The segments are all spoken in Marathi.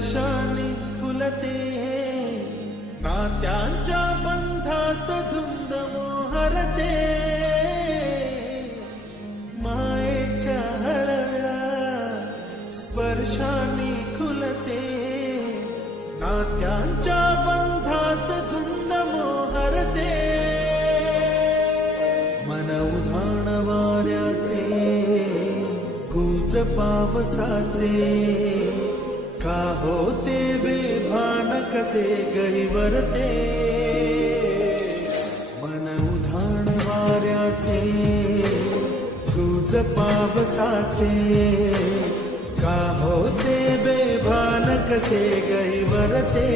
स्पर्शाने फुलते नात्यांच्या बंधात धुंद मोहरते मायेच्या हळव्या स्पर्शाने खुलते नात्यांच्या बंधात धुंद मोहरते मन उधाण वाऱ्याचे गुज पावसाचे का होते बेभान कसे गहिवरते मन उधाण वाऱ्याचे गुज पावसाचे का होते बेभान कसे गहिवरते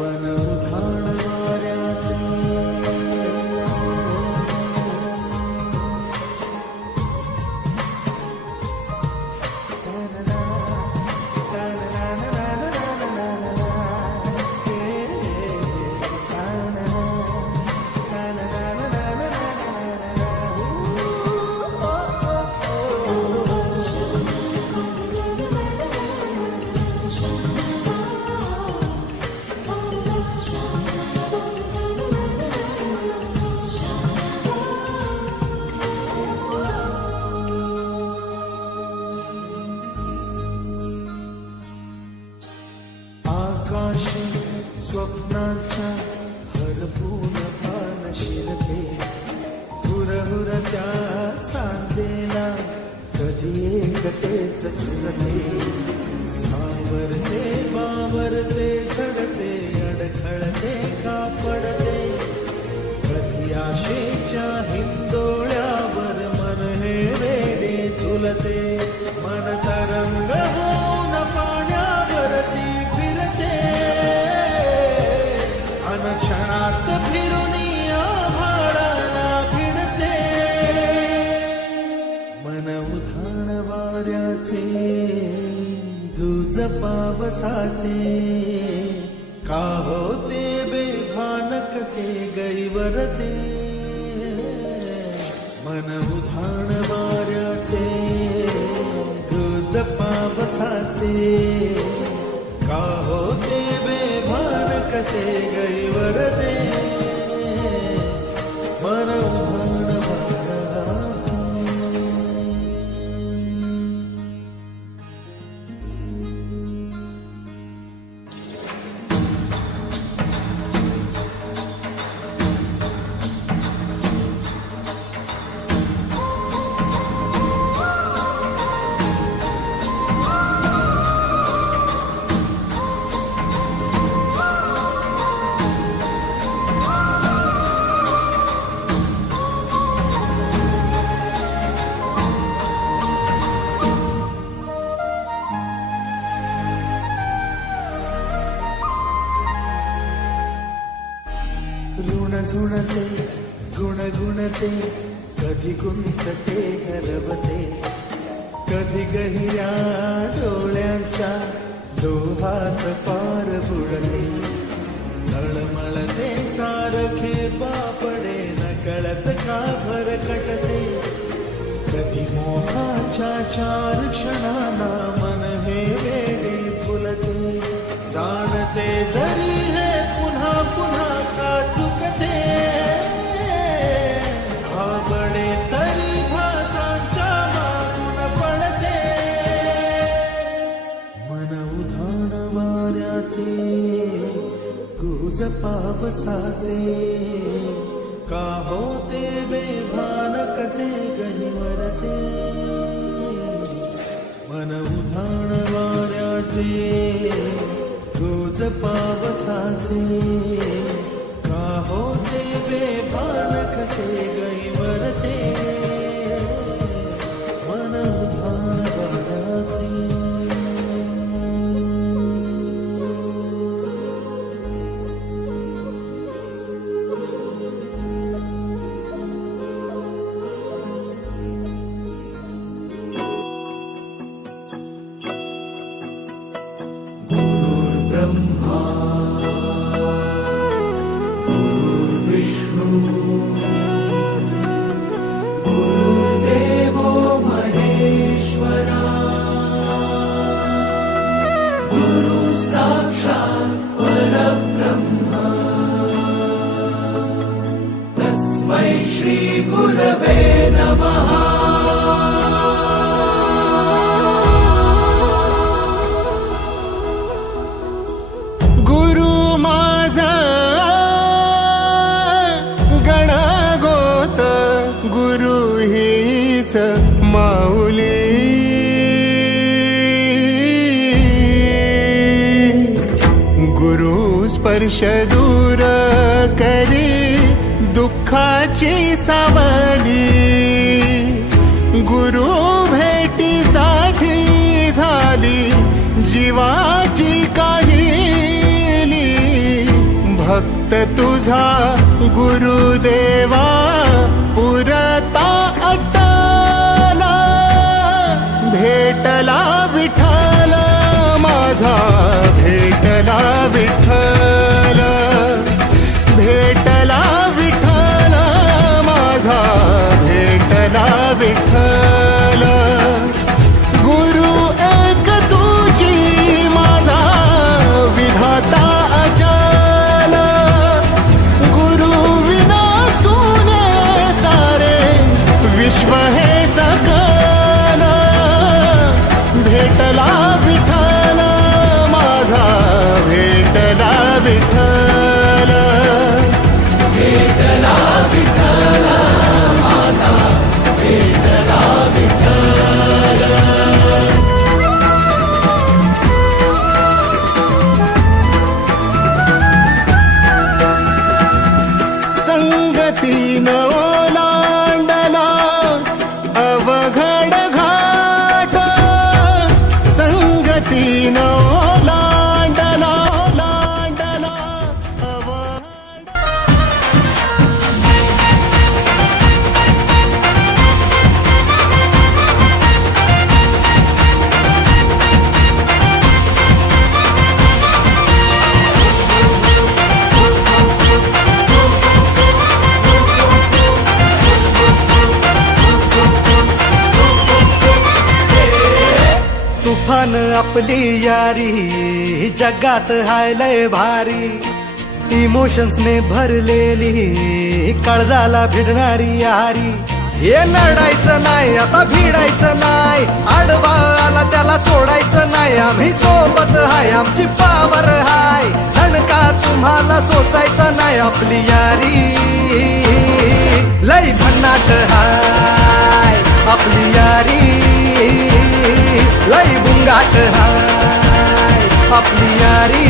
मन उधाण वाऱ्याचे स्वप्नांच्या हरपून पान शिरते हुरहुर त्या सांजेला कधी एकटेच झुलते सावरते वावरते झडते अडखळते का पडते कधी आशेच्या हिंदोळ्यावर मन हे वेडे झुलते मन तरंग होऊन पाण्यावरती फिरते क्षणात फिरून आभाळाला भिडते मन उधाण वाऱ्याचे गुज पावसाचे का होते बेभान कसे गैवरते मन उधाण वाऱ्याचे गुज पावसाचे का होते बेभान कसे गैवरते मन उधाण वाऱ्याचे ऋण झुणते गुणगुणते कधी गुंतते हरवते कधी गहिऱ्या डोळ्यांच्या डोहात पार बुडते तळमळते सारखे बापडे नकळत का भरकटते कधी मोहाच्या चार क्षणांना मन हे वेडे फुलते जाणते जरी हे पुन्हा पुन्हा का चुकते घाबडे तरी भासांच्या मागून पडते मन उधाण वाऱ्याचे गुज पावसाचे का होते बेभान कसे गहिवरते मन उधाण वाऱ्याचे गुज पावसाचे का होते बेभान कसे गैवरते मन उधाण वाऱ्याचे ब्रह्मा हीच माऊली. गुरु स्पर्श दूर करी दुःखाची सावली. गुरु भेटीसाठी झाली जीवाची काहिली. भक्त तुझा गुरुदेवा पुरता अट्टला. भेटला विठ्ठल माझा, भेटला विठ्ठल. भेटला विठ्ठल माझा, भेटला विठ्ठल. गुरु एक तुझी माझा विधाता अचल. गुरु विना सुने सारे विश्व हे सकल. भेटला विठ्ठल माझा, भेटला विठ्ठल. भेटला विठ्ठल माझा, भेटला विठ्ठल. संगतीन ओलांडला अवघड घाट. संगतीन ओलांडला ओलांडला अवघड. तुफान आपली यारी जगात हाय लय भारी. इमोशन्स ने भरलेली काळजाला भिडणारी यारी. हे नडायचं नाही आता भिडायचं नाही. आडवा आला त्याला सोडायचं नाही. आम्ही सोबत हाय आमची पावर हाय. धणका तुम्हाला सोसायचा नाही. आपली यारी लय भन्नाट हाय. आपली यारी लय बुंगाट हाय. आपली यारी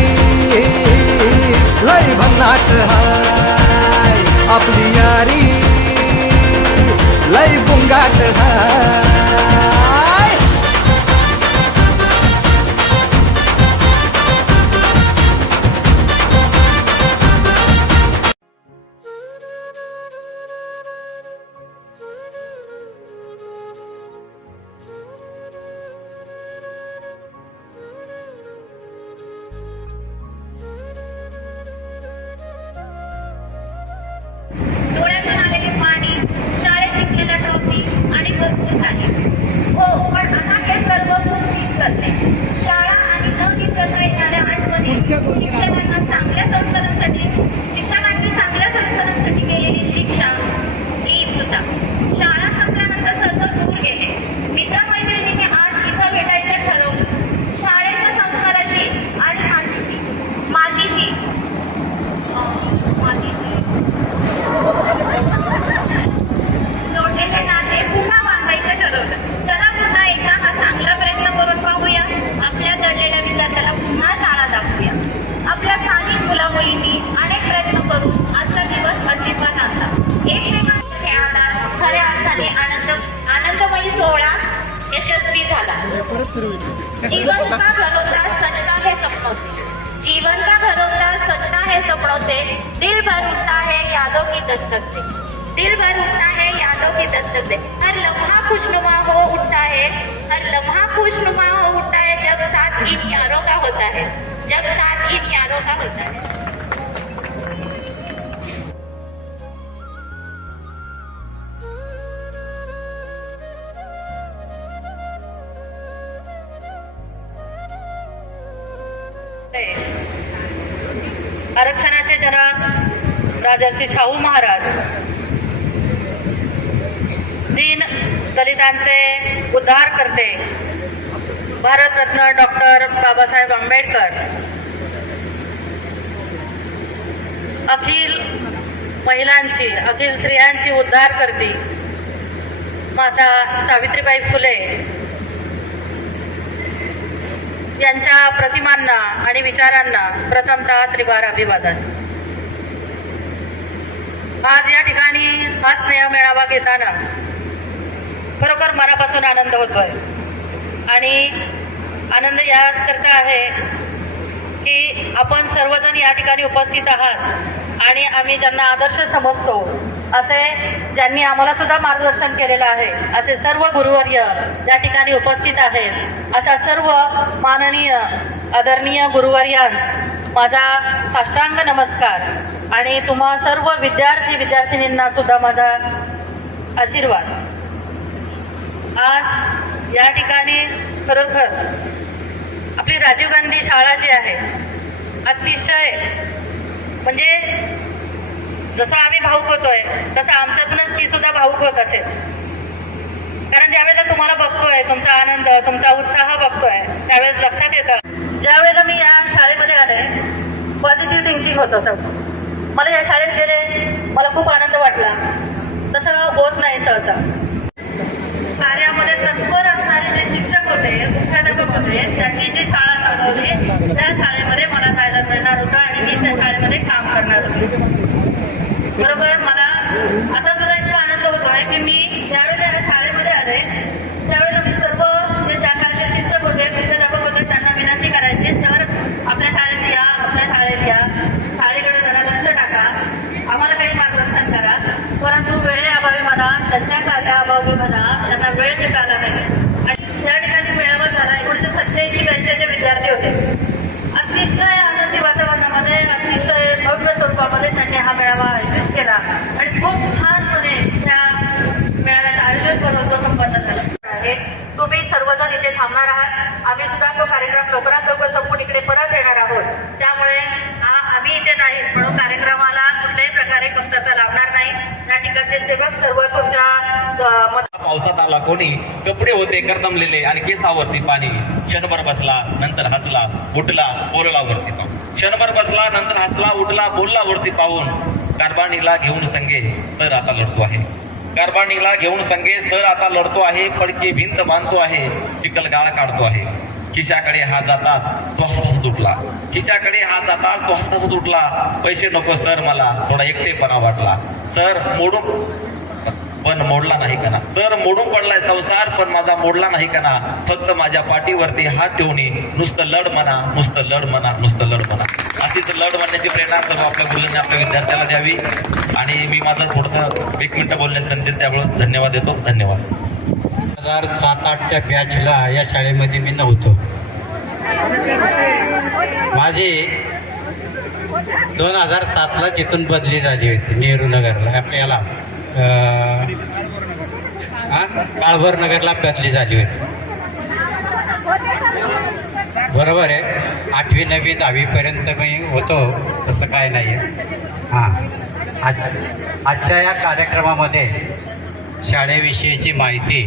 लय भन्नाट हाय. आपली यारी लय बुंगाट हाय. डोळ्यातून आलेले पाणी, शाळेत जिंकलेल्या ट्रॉफी आणि मजबूत आहे. हो, पण आता हे सर्व खूप मिस करते. शाळा आणि न विसरता येणाऱ्या आठवणी, शिक्षकांना चांगल्या संस्कारांसाठी शिक्षकांनी चांगल्या संस्कारांसाठी केलेली शिक्षा ही सुद्धा. शाळा संपल्यानंतर सर्व दूर गेले. मित्रमैत्रिणींनी आज इथं भेटायचं ठरवलं. शाळेच्या संस्काराशी आणि मातीशी जोडलेले नाते पुन्हा बांधायचं ठरवलं. चला पुन्हा एकदा हा चांगला प्रयत्न करून पाहूया. आपल्या दडलेल्या विद्यार्थ्याला पुन्हा शाळा दाखवूया. आपल्या स्थानिक मुलामुलींनी अनेक प्रयत्न करून आजचा दिवस अस्तित्वात आणला. एकमेकांचे आधार खऱ्या अर्थाने आनंदमयी सोहळा यशस्वी झाला. जीवन का घडवता सच्चा है सपनों से. जीवन का घरौंदा सजना है सपनों से. दिल भर उठता है यादों की दस्तक से. दिल भर उठता है यादों की दस्तक से. हर लम्हा खुशनुमा हो उठता है. हर लम्हा खुशनुमा हो उठता है जब साथ इन यारों का होता है. जब साथ इन यारों का होता है. आरक्षणाचे जनक राजर्षी शाहू महाराज, दीन दलितांचे उद्धार करते भारतरत्न डॉक्टर बाबासाहेब आंबेडकर, अखिल महिलांची, अखिल स्त्रियांची उद्धार करते माता सावित्रीबाई फुले यांच्या प्रतिमांना आणि विचारांना प्रथमतः त्रिवार अभिवादन. आज या ठिकाणी हा स्नेह मेळावा घेताना खरोखर मनापासून आनंद होतोय आणि आनंद याकरता आहे की आपण सर्वजण या ठिकाणी उपस्थित आहात आणि आम्ही ज्यांना आदर्श समजतो असे ज्यांनी आम्हाला सुद्धा मार्गदर्शन केलेलं आहे असे सर्व गुरुवर्य या ठिकाणी उपस्थित आहेत. अशा सर्व माननीय आदरणीय गुरुवर्यांस माझा साष्टांग नमस्कार आणि तुम्हा सर्व विद्यार्थी विद्यार्थिनींना सुद्धा माझा आशीर्वाद. आज या ठिकाणी खरोखर आपली राजीव गांधी शाळा जी आहे अतिशय म्हणजे जसं आम्ही भाऊक होतोय तसं आमच्यातूनच ती सुद्धा भाऊक होत असेल. कारण ज्यावेळेला तुम्हाला बघतोय तुमचा आनंद तुमचा उत्साह बघतोय त्यावेळेस लक्षात येतं ज्यावेळेला मी या शाळेमध्ये आले पॉझिटिव्ह थिंकिंग होतं सगळं. मला या शाळेत गेले मला खूप आनंद वाटला. तसं होत नाही सहसा. कार्यामध्ये तत्पर असणारे जे शिक्षक होते मुख्याध्यापक होते त्यांनी जी शाळा चालवली त्या शाळेमध्ये मला जायला मिळणार होतं आणि मी त्या शाळेमध्ये काम करणार होते. बरोबर मला आता सुद्धा इतका आनंद होतोय की मी ज्यावेळेला या शाळेमध्ये आले त्यावेळेला मी सर्व जे त्या काळचे शिक्षक होते मुख्याध्यापक होते त्यांना विनंती करायची सर आपल्या शाळेत या आपल्या शाळेत या शाळेकडे जरा लक्ष टाका आम्हाला काही मार्गदर्शन करा. परंतु वेळेअभावी म्हणा त्यांच्या कार्याअभावी म्हणा त्यांना वेळ देता आला नाही आणि त्या ठिकाणी मेळावा झाला. 1987-88 विद्यार्थी होते. अतिशय आनंदी वातावरणामध्ये अतिशय भव्य स्वरूपामध्ये त्यांनी हा मेळावा आयोजित केला आणि खूप छानपणे त्या मेळाव्याचं आयोजन करून तो संपन्न झाला आहे. तुम्ही सर्वजण इथे थांबणार आहात. आम्ही सुद्धा तो कार्यक्रम लवकरात लवकर संपून इकडे परत येणार आहोत. त्यामुळे आम्ही इथे नाही म्हणून कार्यक्रमाला कुठल्याही प्रकारे कमतरता लावणार नाही. या ठिकाणचे सेवक सर्व तुमच्या पावसात आला कोणी कपडे होते करदमलेले आणि केसावरती पाणी. क्षणभर बसला नंतर हसला उठला बोलला वरती पाहून. क्षणभर बसला नंतर हसला उठला बोलला वरती पाहून. कारबाणीला घेऊन संगे तर आता लढतो आहे. कारबाणीला घेऊन संगे सर आता लढतो आहे. पडकी भिंत बांधतो आहे. चिखल गाळ काढतो आहे. खिशाकडे हात जातात तो हसताच तुटला. खिशाकडे हात जातात तो हसताच तुटला. पैसे नको सर मला थोडा एकटेपणा वाटला. सर मोडून पण मोडला नाही कना. तर मोडून पडलाय संसार पण माझा मोडला नाही कना. फक्त माझ्या पाठीवरती हात ठेवणे नुसतं लढ म्हणा नुसतं लढ म्हणा नुसतं लढ म्हणा. अशीच लढ म्हणण्याची प्रेरणा सर्व आपल्या मुलांनी आपल्या विद्यार्थ्याला द्यावी. आणि मी माझं थोडंसं 1 मिनिटं बोलण्याची संधी त्यामुळे धन्यवाद देतो. धन्यवाद. 2007-08च्या बॅचला या शाळेमध्ये मी नव्हतो. माझी 2007ला इथून बदली झाली होती नेहरू नगरला आपल्याला काळभोर नगरला बदली झाली होती. बरोबर आहे. 8वी 9वी 10वीपर्यंत मी होतो तसं काय नाही आहे. आजच्या या कार्यक्रमामध्ये शाळेविषयीची माहिती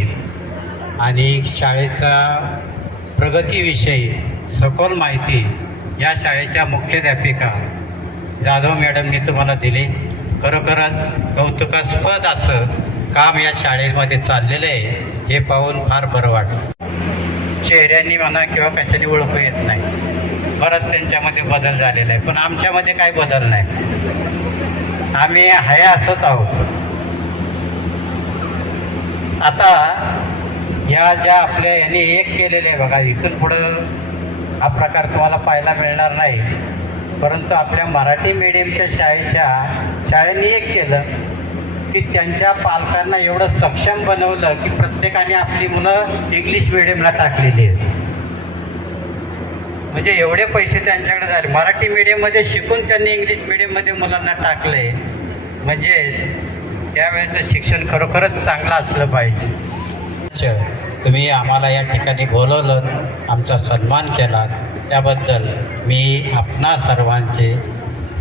आणि शाळेचा प्रगतीविषयी सखोल माहिती या शाळेच्या मुख्याध्यापिका जाधव मॅडमनी तुम्हाला दिली. खरोखरच कौतुकास्पद असं काम या शाळेमध्ये चाललेलं आहे हे पाहून फार बरं वाटलं. चेहऱ्यांनी म्हणा किंवा कशाने ओळखू येत नाही. बरंच त्यांच्यामध्ये बदल झालेला आहे पण आमच्यामध्ये काही बदल नाही. आम्ही आहे असंच आहोत. आता या ज्या आपल्या यांनी एक केलेले आहे बघा इथून पुढं हा प्रकार तुम्हाला पाहायला मिळणार नाही. परंतु आपल्या मराठी मीडियमच्या शाळेने एक केलं की त्यांच्या पालकांना एवढं सक्षम बनवलं की प्रत्येकाने आपली मुलं इंग्लिश मिडियमला टाकलेली आहेत. म्हणजे एवढे पैसे त्यांच्याकडे झाले. मराठी मीडियममध्ये शिकून त्यांनी इंग्लिश मिडियममध्ये मुलांना टाकले. म्हणजे त्यावेळेचं शिक्षण खरोखरच चांगलं असलं पाहिजे. तुम्ही आम्हाला या ठिकाणी बोलवलं आमचा सन्मान केला त्याबद्दल मी आपणा सर्वांचे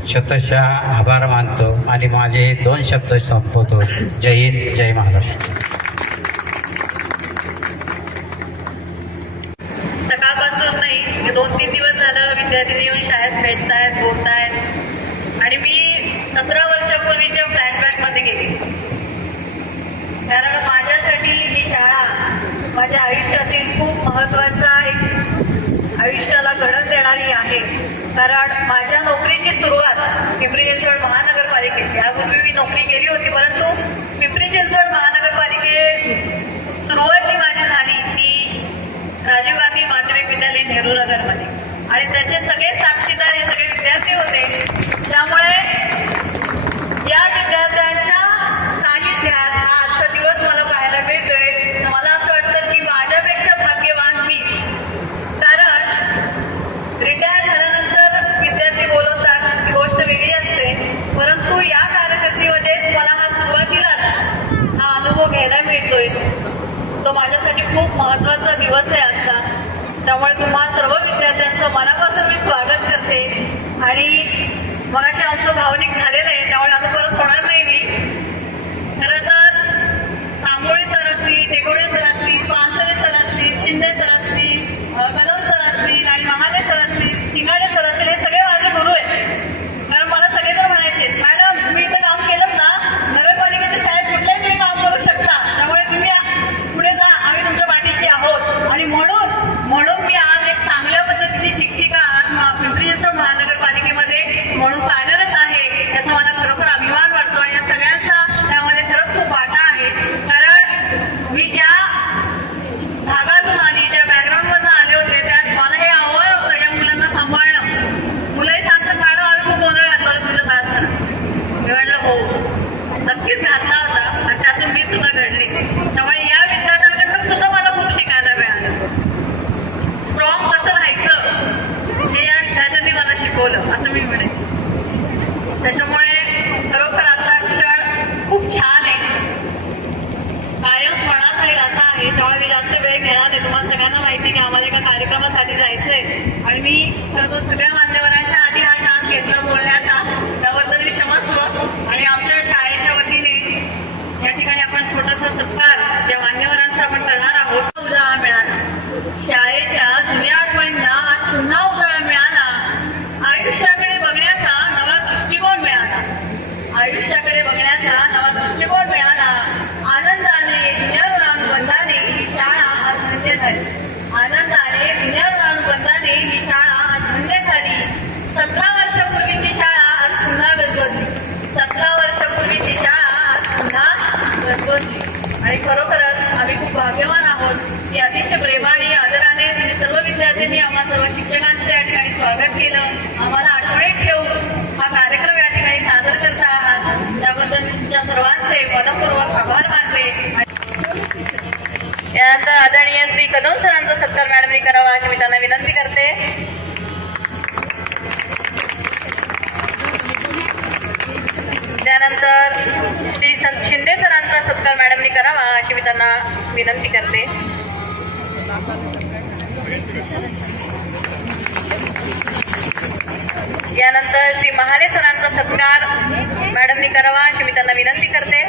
शतशः आभार मानतो आणि माझे 2 शब्द संपवतो. जय हिंद जय महाराष्ट्र. सकाळपासून नाही 2-3 दिवस झालं विद्यार्थी येऊन शाळेत भेटतायत बोलतायत आणि मी 17 वर्षापूर्वीच्या फ्लॅशबॅकमध्ये गेली. कारण माझ्यासाठी कारण माझ्या नोकरीची सुरुवात पिंपरी चिंचवड महानगरपालिकेत, यापूर्वी मी नोकरी केली होती, परंतु पिंपरी चिंचवड महानगरपालिकेत सुरुवात जी माझी झाली ती राजीव गांधी माध्यमिक विद्यालय नेहरू नगरमध्ये, आणि त्याचे सगळे साक्षीदार हे सगळे विद्यार्थी होते. त्यामुळे या विद्यार्थ्यांच्या सानिध्यात हा आजचा दिवस मला पाहायला मिळतोय. मला असं वाटतं की माझ्यापेक्षा भाग्यवान मी, कारण रिटायर झाल्यानंतर विद्यार्थी बोलवतात ती गोष्ट वेगळी असते, परंतु या कारकिर्दीमध्येच मला हा सुरुवातीलाच हा अनुभव घ्यायला मिळतोय. तो माझ्यासाठी खूप महत्त्वाचा दिवस आहे आजचा. त्यामुळे तुम्हा सर्व विद्यार्थ्यांचं मनापासून मी स्वागत करते. आणि मगाशी आमचं भावनिक झालेलं आहे, त्यामुळे आम्ही परत होणार नाही. मी खरं तर तांबोळी सर असतील, टेकोडे सर असतील, पानसरे सर असतील, शिंदे सर असतील, कदम सर असतील आणि महाले सर असतील, सिंगाडे सर असतील, हे सगळे माझे गुरु आहेत. कारण मला सगळेजण म्हणायचे, मॅडम तुम्ही इथं काम केलं ना, नगरपालिकेच्या शाळेत कुठल्याही तुम्ही काम करू शकता, त्यामुळे तुम्ही पुढे जा, आम्ही तुमच्या पाठीशी आहोत. आणि म्हणून मी आज एक चांगल्या पद्धतीची शिक्षिका पिंपरी चिंचवड महानगरपालिकेमध्ये म्हणून कार्यरत आहे. याचा मला खरोखर अभिमान वाटतो आणि या सगळ्यांचा त्यामध्ये खरंच खूप वाटा आहे. कारण मी ज्या भागातून आली, ज्या बॅकग्राऊंडमधून आले होते, त्यात मला हे आव्हान होतं या मुलांना सांभाळणं. मुलंही सांगतात, मॅडम आम्ही खूप गोंधळ घातला तुझं तास. मी म्हटलं हो, नक्कीच घातला होता आणि त्यातून मी सुद्धा घडले. त्यामुळे या विद्यार्थ्यांकडून सुद्धा मला खूप शिकायला मिळालं. स्ट्रॉंग कसं राहायचं हे या विद्यार्थ्यांनी मला शिकवलं असं मी म्हणेन. त्याच्यामुळे खरोखर आजचा क्षण खूप छान आहे, कायम स्मरणात राहील असा आहे. त्यामुळे मी जास्त वेळ घेणार नाही. तुम्हाला सगळ्यांना माहिती की आम्हाला एका कार्यक्रमासाठी जायचंय आणि मी खरं सगळ्या मान्यवरांच्या आधी हा चान्स घेतला बोलण्याचा, त्याबद्दल मी क्षमस्व. आणि आमच्या शाळेच्या वतीने या ठिकाणी आपण छोटासा सत्कार ज्या मान्यवरांचा आपण करणार आहोत. उजाळा मिळाला, शाळेच्या जुन्या आठवणींना आज पुन्हा उजाळा मिळाला. आयुष्याकडे बघण्याचा नवा दृष्टिकोन मिळाला, आयुष्याकडे बघण्याचा नवा दृष्टिकोन मिळाला. आनंदाने जुन्या ऋणानुबंधाने ही शाळा आज धन्य झाली. आनंदाने जुन्या ऋणानुबंधाने ही शाळा आज धन्य झाली. 17 वर्षापूर्वीची शाळा आज पुन्हा गजबजली. 17 वर्षापूर्वीची शाळा आज पुन्हा गजबजली. आणि खरोखरच आम्ही खूप भाग्यवान आहोत की अतिशय प्रेमाने आदराने तुम्ही सर्व विद्यार्थ्यांनी आम्हा सर्व शिक्षकांचं या ठिकाणी स्वागत केलं. आम्हाला आठवणीत ठेवून हा कार्यक्रम या ठिकाणी सादर करता आहात, त्याबद्दल तुमच्या सर्वांचे मनपूर्वक आभार मानते. यानंतर आदरणीय श्री कदम सरांचा सत्कार मॅडमनी करावा अशी मी त्यांना विनंती करते. त्यानंतर श्री शिंदे सरांचा सत्कार मॅडमनी करावा अशी मी त्यांना विनंती करते. यानंतर श्री महाले सरांचा सत्कार मॅडमनी करावा अशी मी त्यांना विनंती करते.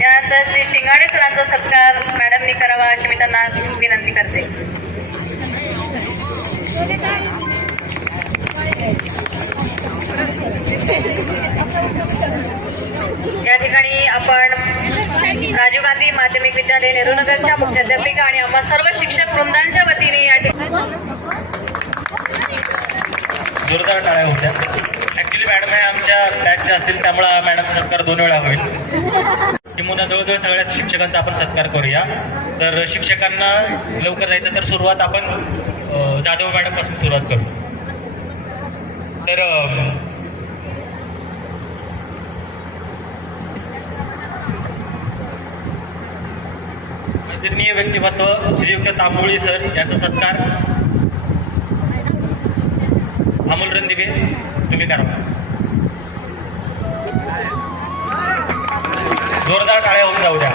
यानंतर श्री शिंगाडे सरांचा सत्कार मॅडमनी करावा अशी मी त्यांना विनंती करते. या ठिकाणी आपण राजीव गांधी माध्यमिक विद्यालय नेहरू नगरच्या मुख्याध्यापिका आणि आम्हा सर्व शिक्षक वृंदांच्या वतीने या ठिकाणी जोरदार टाळ्या होत्या. ऍक्च्युली मॅडम हे आमच्या बॅचच्या असतील, त्यामुळे मॅडम सत्कार 2 वेळा होईल. किंवा जवळजवळ सगळ्या शिक्षकांचा आपण सत्कार करूया. तर शिक्षकांना लवकर जायचं, तर सुरुवात आपण जाधव मॅडम पासून सुरुवात करू. तर आदरणीय व्यक्तिमत्व श्रीयुक्त तांबोळी सर यांचा सत्कार अमोल रणदिवे तुम्ही करा. जोरदार टाळ्या होऊन जाऊ द्या.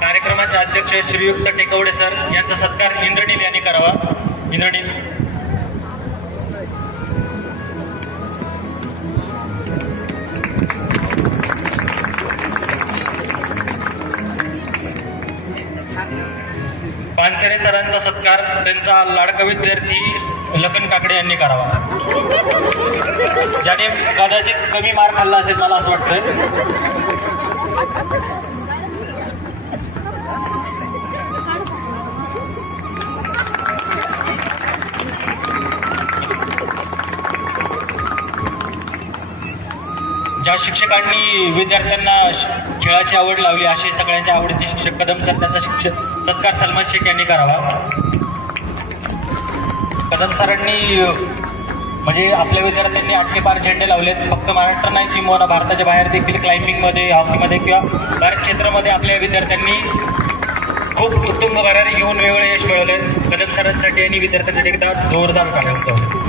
कार्यक्रमाचे अध्यक्ष श्रीयुक्त टेकवडे सर यांचा सत्कार इंद्रनील यांनी करावा. इंद्रनील. पानसरे सरांचा सत्कार त्यांचा लाडका विद्यार्थी लखन काकडे यांनी करावा. ज्याने कदाचित कमी मार्क खाल्ला असेल मला असं वाटतंय. ज्या शिक्षकांनी विद्यार्थ्यांना खेळाची आवड लावली असे सगळ्यांच्या आवडीचे शिक्षक कदम सर, त्यांचा सत्कार सलमान शेख यांनी करावा. कदम सरांनी म्हणजे आपल्या विद्यार्थ्यांनी 8 पार झेंडे लावलेत. फक्त महाराष्ट्र नाही किंवा भारताच्या बाहेर देखील क्लाइम्बिंगमध्ये, हॉकीमध्ये किंवा बऱ्याच क्षेत्रामध्ये आपल्या विद्यार्थ्यांनी खूप उत्तुंग भरारी घेऊन वेगवेगळे यश मिळवले. कदम सरांसाठी आणि विद्यार्थ्यांसाठी एकदा जोरदार टाळ्या होतं.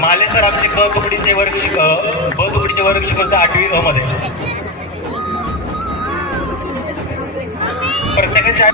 माले सर आमचे ब तुकडीचे वर्ग शिकवतात 8वी अ मध्ये. प्रत्येकाच्या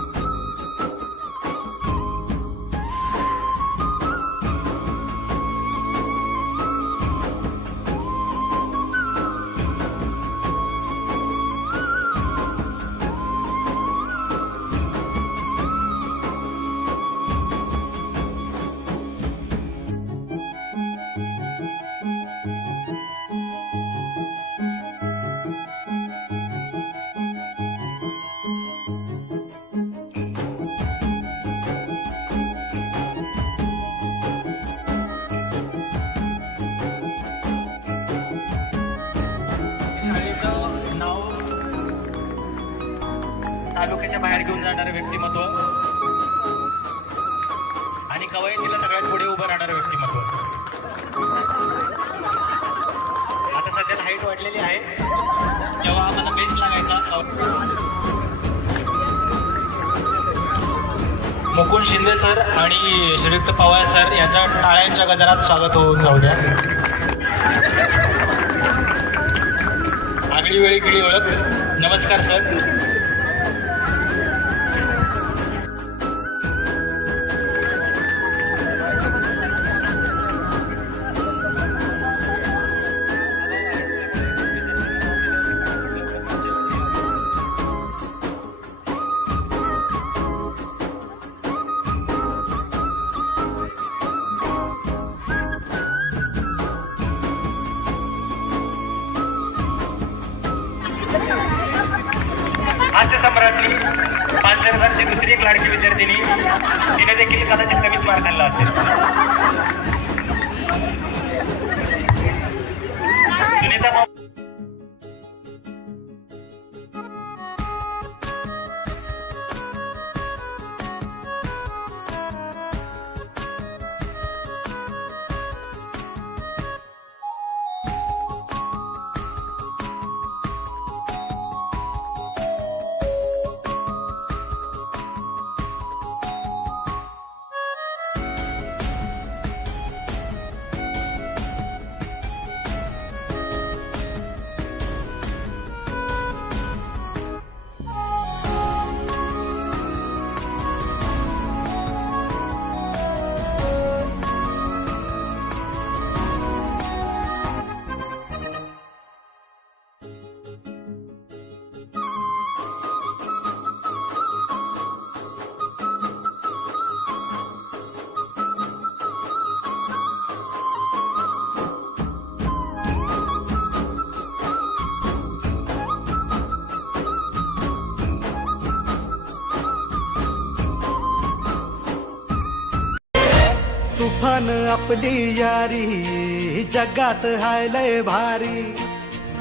तालुक्याच्या बाहेर घेऊन जाणारं व्यक्तिमत्व आणि कवायतीला सगळ्यात पुढे उभं राहणारं व्यक्तिमत्व. आता सध्या हाईट वाढलेली आहे. जेव्हा आम्हाला बेंच लागायचा, मुकुंद शिंदे सर आणि श्रीयुक्त पवार सर यांच्या टाळ्यांच्या गजरात स्वागत होऊन जाऊ द्या. आगळी वेळी गिळी ओळख. नमस्कार सर. हास्य सम्राटनी 5,000ची दुसरी एक लाडकी विद्यार्थिनी, तिने देखील कदाचित कमीच मार्क खाल्ला असेल. सुनीता तुफान आपली यारी जगात हाय लय भारी.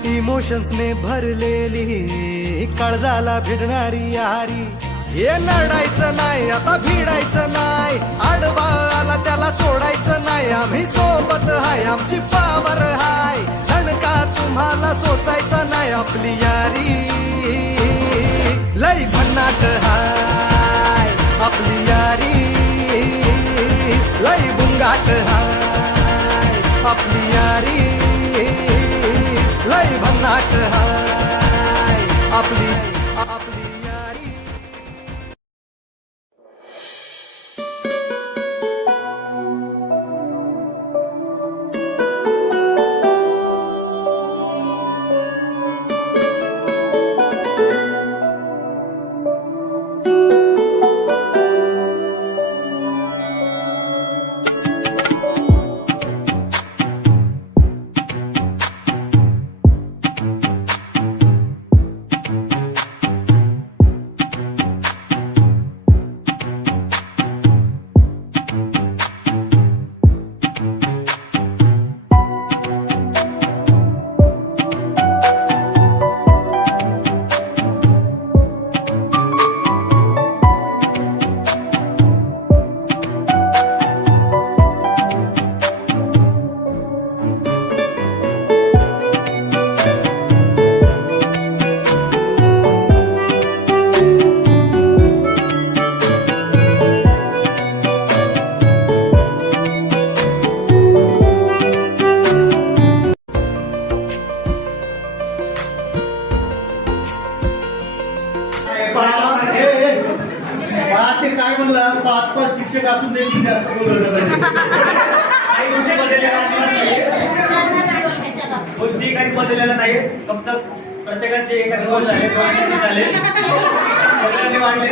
इमोशन्सने भरलेली काळजाला भिडणारी यारी. हे लढायचं नाही आता भिडायचं नाही, आडवा आला त्याला सोडायचं नाही. आम्ही सोबत हाय, आमची पावर हाय, धणका तुम्हाला सोसायचा नाही. आपली यारी लई भन्नाट हाय, आपली यारी लई बुंगाट हाय. आपली यारी लई भन्नाट हाय. आपली यारी. सब्जेक्ट असून देखील जास्त काही गोष्टी बदललेल्या गोष्टी काही बदललेल्या नाहीत. फक्त प्रत्येकाचे एका गोल झाले झाले सगळ्यांनी मांडले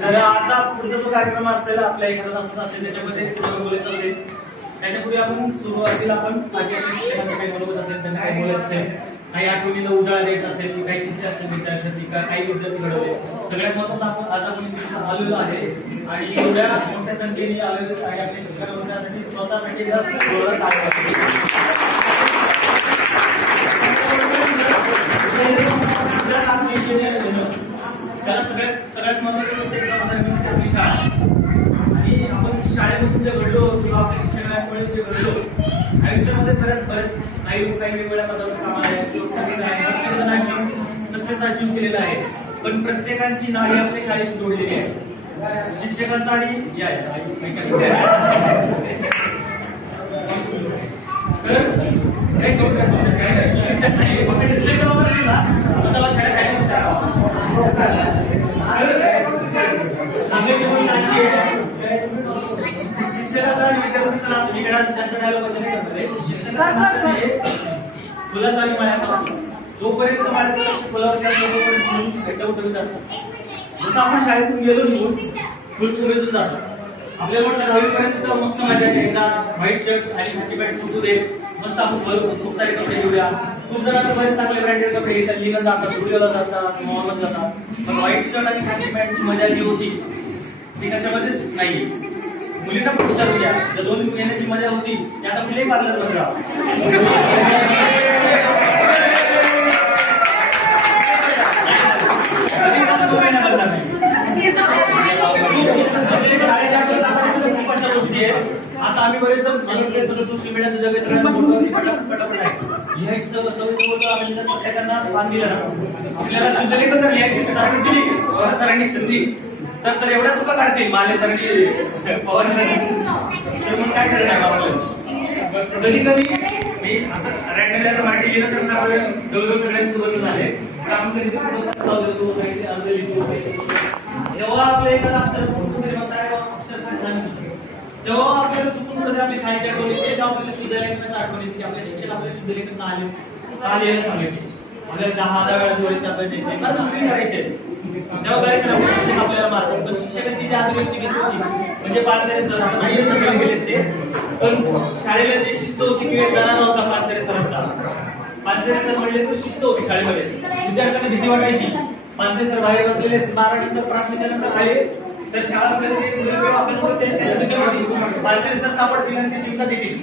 तर आता पुढचा जो कार्यक्रम असेल आपल्या एखादा असत असेल त्याच्यामध्ये बोलायचं असेल त्याच्यापूर्वी आपण सुरुवातीला आपण काही बोलत असेल त्यांना काही बोलायचं असेल काही आठवणीला उजाळा द्यायचा असेल काही किस्से असतील विद्यार्थी काही विद्यार्थी घडवले सगळ्यात महत्वाचं आपण आज आपण आलेलो आहे आणि एवढ्या मोठ्या संख्येने आलेलो आणि आपल्या शिक्षणासाठी स्वतःसाठी त्याला सगळ्यात महत्वाचं आपली शाळा आणि आपण शाळेमधून जे घडलो किंवा आपल्या शिक्षणामुळे जे घडलो आयुष्यामध्ये बरेच काही वेगवेगळ्या पदावर कामाला आहेत सक्सेस अचीव्ह केलेला आहे पण प्रत्येकाची नाणी आपल्या शाळेशी जोडलेली आहे शिक्षकांचा आणि शिक्षक नाही फक्त शिक्षक त्याला शाळेत सांगायची गोष्ट अशी आहे शिक्षकाचा आणि विद्यार्थ्यांचा नातं इकडे जास्त झालं पाहिजे फुलाचा आणि मायाचा असतो जोपर्यंत माझ्या फुलावर उठवत असतात जसं आपण शाळेतून गेलो निघून फुल सगळेजून जातो आपल्याला म्हटलं 10वीपर्यंत मस्त मजा घ्यायचा व्हाईट शर्ट आणि खाची पॅन्ट सुटू दे मस्त आपण खूप सारे कपडे घेऊया खूप जणांना बरेच चांगले ब्रँडेड कपडे घेतात लिनन जातात स्टुडिओला जातात मॉलमध्ये जातात पण व्हाईट शर्ट आणि खाची पॅन्टची मजा जी होती ती कशामध्येच नाही मुलींना पण विचारू द्या ज्या 2 महिन्याची मजा होती त्या आता मुली पार्लरमध्ये जा गोष्टी आहेत आता आम्ही बरेच सगळं सोशल मीडियाचं जग सगळ्यांना पटापट आहे लिहायची सवय आम्ही प्रत्येकांना पान दिलं ना आपल्याला शुद्धलेखन जर लिहायची सरांनी दिली सरांनी संधी तर सर एवढ्या चुका काढतील माले सरांनी पवार सरांनी तर मग काय करणार आपल्याला कधी कधी मी असं रॅन्डमला माहिती लिहिलं तर जवळजवळ सगळ्यांची बदल झाले तर आम्ही कधी अर्ज लिहितो जेव्हा आपलं एखादा अक्षर अक्षर काय छान तेव्हा आपल्याला चुकून कधी आपली शाळेची आठवण येते तेव्हा आपल्याला शुद्धलेखनाची आठवण येते की आपले शिक्षक आपल्या शुद्धलेखन आले सांगायचे आपल्याला 10 वेळा जोडायचे आपल्याला कारण गोष्टी करायचे तेव्हा कळायचं शिक्षक आपल्याला मारतात पण शिक्षकांची जी अभिव्यक्ती घेत होती म्हणजे 5 सर आता नाही सगळे गेले ते पण शाळेला जी शिस्त होती की दरा नव्हता 5 सरांचा 5 सर म्हणले तर शिस्त होती शाळेमध्ये विद्यार्थ्यांना भीती वाटायची 5 सर बाहेर बसलेले बारावीनंतर प्राथमिकानंतर आले तर शाळा अभ्यास करते पालसरी सर सापडतील आणि ते चिंता देतील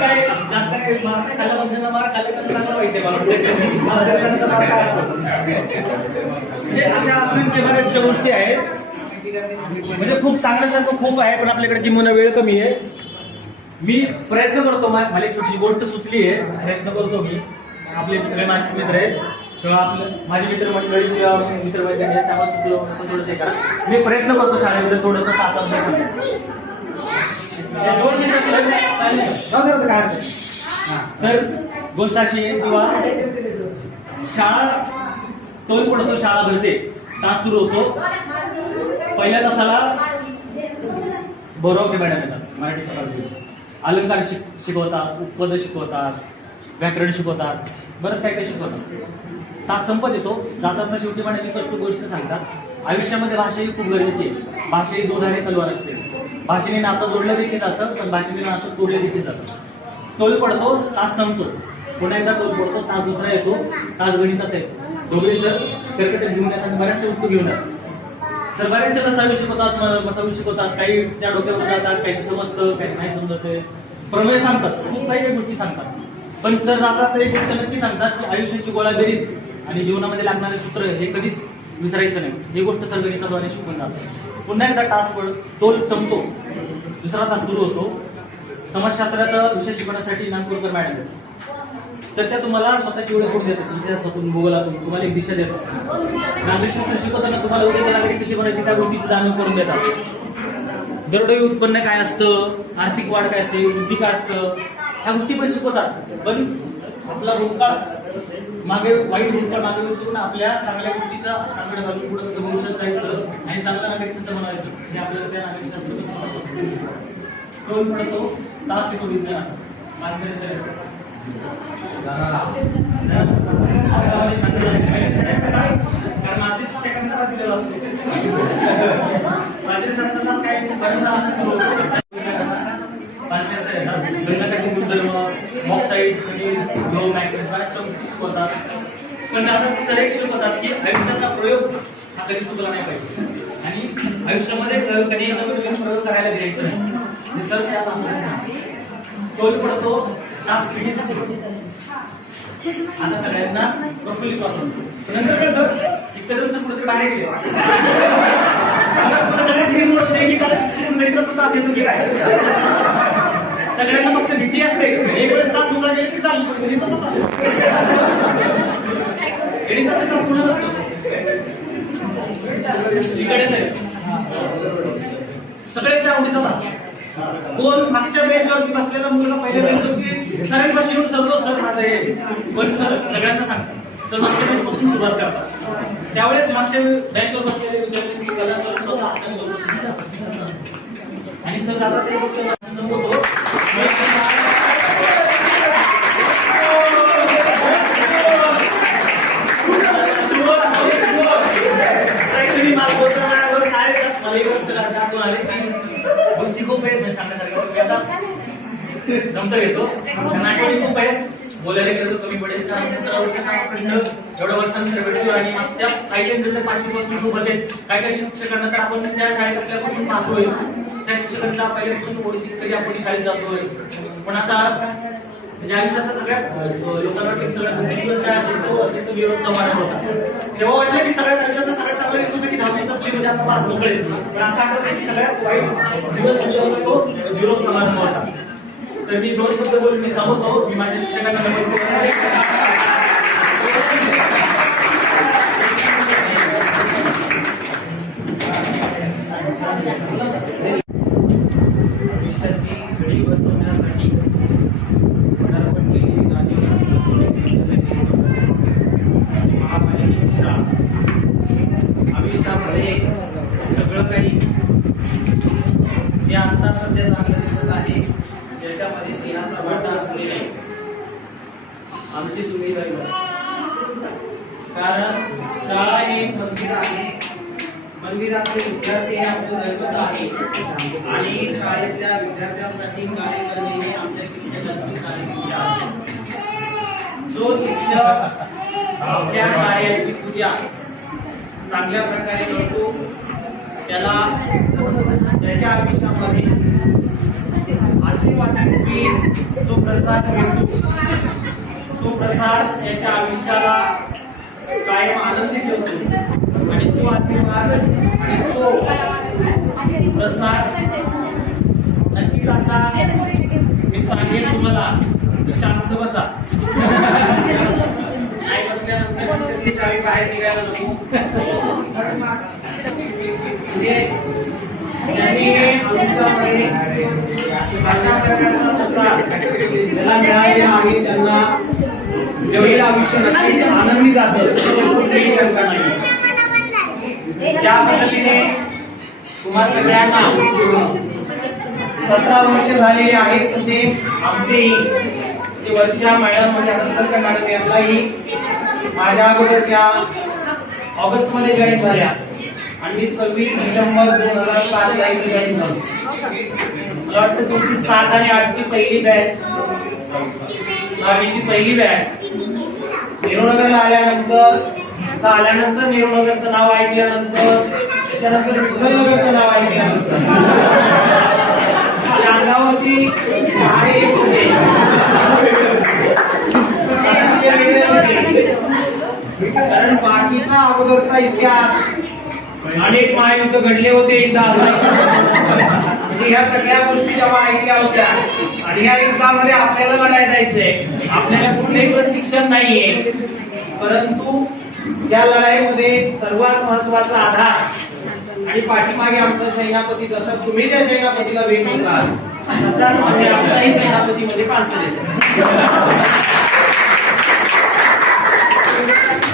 काय जास्त काही मार नाही खाल्ला म्हणजे मार खाल्ला तर चांगला माहिती म्हणजे अशा असंख्य बऱ्याचशा गोष्टी आहेत म्हणजे खूप सांगण्यासारखं खूप आहे पण आपल्याकडे किंवा वेळ कमी आहे मी प्रयत्न करतो मला एक छोटीशी गोष्ट सुचली आहे प्रयत्न करतो मी आपले सगळे माझे मित्र आहेत किंवा आपलं माझी मित्रमंडळी किंवा मित्रमैत्रिणी आहेत त्यामुळे चुकलं थोडंसं करा मी प्रयत्न करतो शाळेमध्ये थोडंसं तास अभ्यास तर गोष्ट अशी आहे किंवा शाळा तोल पडतो शाळा भरते तास सुरू होतो पहिल्या तासाला बोरवके मॅडम येतात मराठी सकाळ अलंकार शिकवतात उपपद शिकवतात व्याकरण शिकवतात बरंच काही काही शिकवतात तास संपत येतो जाताना शेवटी म्हणे कष्ट गोष्ट सांगतात आयुष्यामध्ये भाषा ही खूप गरजेची आहे भाषा ही दोधारी तलवार असते भाषेने नातं जोडलं देखील जातं पण भाषेने नातं तोडलं देखील जातं तोल पडतो तास संपतो पुन्हा एकदा तोल पडतो तास दुसरा येतो तास गणिताचा येतो दोघे सर कर्कट घेऊन येतात बऱ्याचशा वस्तू घेऊन येतात तर बऱ्याचशा कसावी शिकवतात काही त्या डोक्यावर जातात काही समजतं काही नाही समजत प्रमेय सांगतात खूप काही काही गोष्टी सांगतात पण सर जातात एक गोष्ट नक्की सांगतात की आयुष्याची गोळाबेरीज आणि जीवनामध्ये लागणारे सूत्र हे कधीच विसरायचं नाही ही गोष्ट सर गणिताद्वारे शिकून जातात पुन्हा एकदा तास तोल संपतो दुसरा तास सुरू होतो समाजशास्त्राचा विषय शिकवण्यासाठी नागपूरकर मॅडम तर त्या तुम्हाला स्वतःची ओळख करून देतात इतिहासातून भूगोलातून तुम्हाला एक दिशा देतात नागरिक शिकवताना तुम्हाला उद्याचे नागरिक कशी बनायची त्या गोष्टीची जाणीव करून देतात दरडोई उत्पन्न काय असतं आर्थिक वाढ काय असते वृद्धी काय असतं ह्या गोष्टी पण शिकवतात पण आपला भूतकाळ मागे वाईट गोष्ट मागे विसरून आपल्या चांगल्या गोष्टीचा सांगड घालून पुढे कसं भविष्यात जायचं आणि चांगला नागरिक कसं बनवायचं हे आपल्याला त्या नागरिकांना कळून पडतो. तास येतो विज्ञानाचा माणसाने सर कारण माझे शिक्षकांना दिलेलं असते माझे संस्थानास काय पर्यंत असं सुरू होतं. गणिताचे गुणधर्म मॉक्साईड आणि ग्लो मॅग्नेट बऱ्याचशा गोष्टी शिकवतात. पण आता सर एक शिकवतात की आयुष्याचा प्रयोग हा कधी चुकला नाही पाहिजे आणि आयुष्यामध्ये कधी प्रयोग करायला द्यायचं नाही. सर त्या तोल पडतो तास पिढीचा आता सगळ्यांना प्रफुल्लित वाटतो. नंतर कळतं की कदमचं कुठे बाहेर गेले सगळ्यांना फक्त भीती असते. एक वेळेस तास मुला गेले की चालू गणिताचा तास होणार शिकायचं आहे सगळ्यांच्या आवडीचा तास. कोण मागच्या बेंचवरती बसलेला मुलगा पहिल्या बेंचवरती सरांपाशी येऊन सर्व सर माझं हे पण सर सगळ्यांना सांगतात सर मागच्या बेंचपासून सुरुवात करतात. त्यावेळेस मागच्या बेंचवर बसलेले विद्यार्थी कला सर स्वतः हाताने बरोबर आणि सर आता ते गोष्ट होतो. गोष्टी खूप आहेत सांगण्यासारख्या जमता घेतो आठवणी खूप आहेत बोलायला गेलं तर कमी पडेल. कारण 17 वर्षांना एवढ्या वर्षांनंतर भेटतो आणि मागच्या काही जण 5 पासून सोबत आहेत. काही काही शिक्षकांना तर आपण त्या शाळेत असल्यापासून पाहतोय त्या शिक्षकांना पहिल्यापासून ओळखीत तरी आपण शाळेत जातोय. पण आता म्हणजे आयुष्यात सगळ्यात लोकांना वाटतं सगळ्यात दिवस काय असेल तो विरोध समारंभ होता. तेव्हा वाटलं की सगळ्यात आयुष्यात सगळ्यात चांगला दिवस होता की 10वी संपली म्हणजे आपण पाच मोकळे. पण आता आठवतं की सगळ्यात वाईट दिवस म्हणजे होता तो विरोध समारंभ होता. तर मी 2 शब्द बोलून मी थांबवतो. मी माझ्या शिक्षकांना भविष्याची घडी बसवण्यासाठी महापालिकेच्या आयुष्यामध्ये सगळं काही जे आता सध्या चांगलं दिसत आहे याच्यामध्ये सिंहाचा वाटा असलेले आमची जिम्मेदारी कारण शाळा हे मंदिर आहे. मंदिरातले विद्यार्थी हे आमचं दैवत आहे आणि शाळेतल्या विद्यार्थ्यांसाठी कार्य करणे हे आमच्या शिक्षकांची कार्यकिर्ती आहे. जो शिक्षक आपल्या कार्याची पूजा चांगल्या प्रकारे करतो त्याला त्याच्या आयुष्यामध्ये आशीर्वादारूपी जो प्रसाद मिळतो तो प्रसाद त्याच्या आयुष्याला कायम आनंदी ठेवतो आणि तो आशीर्वाद आणि तो प्रसाद नक्कीच आता मी सांगेन तुम्हाला शांत बसा. नाही बसल्यानंतर सगळीच आम्ही बाहेर निघायला नको. त्यांनी आयुष्यामध्ये अशा प्रकारचा प्रसाद त्याला मिळालेला आहे त्यांना एवढे आयुष्य नक्कीच आनंदी जातं कुठलीही शंका नाही. ज्या पद्धतीने तुम्हा सगळ्यांना 17 वर्ष झालेली आहेत तसे आमचेही वर्षा मॅडम म्हणजे आनंद मॅडम यांनाही माझ्या अगोदर त्या ऑगस्टमध्ये जॉईन झाल्या आणि मी 26 डिसेंबर 2007 ला इथे जॉईन झालो. मला वाटतं तुमची 7 आणि 8 ची पहिली बॅच 10वीची पहिली बॅच नेहरूनगरला आल्यानंतर नेहरूनगरचं नाव ऐकल्यानंतर त्याच्यानंतर विठ्ठलनगरचं नाव ऐकल्यानंतर त्या अंगावरती शाळे होते कारण बाकीचा अगोदरचा इतिहास अनेक महायुद्ध घडले होते म्हणजे ह्या सगळ्या गोष्टी जेव्हा ऐकल्या होत्या आणि या युद्धामध्ये आपल्याला लढायला जायचंय. आपल्याला कुठलेही प्रशिक्षण नाहीये परंतु या लढाईमध्ये सर्वात महत्वाचा आधार आणि पाठीमागे आमचा सेनापती जसा तुम्ही त्या सेनापतीला वेग होता तसाच म्हणजे आमचाही सेनापती म्हणजे 5 दिवस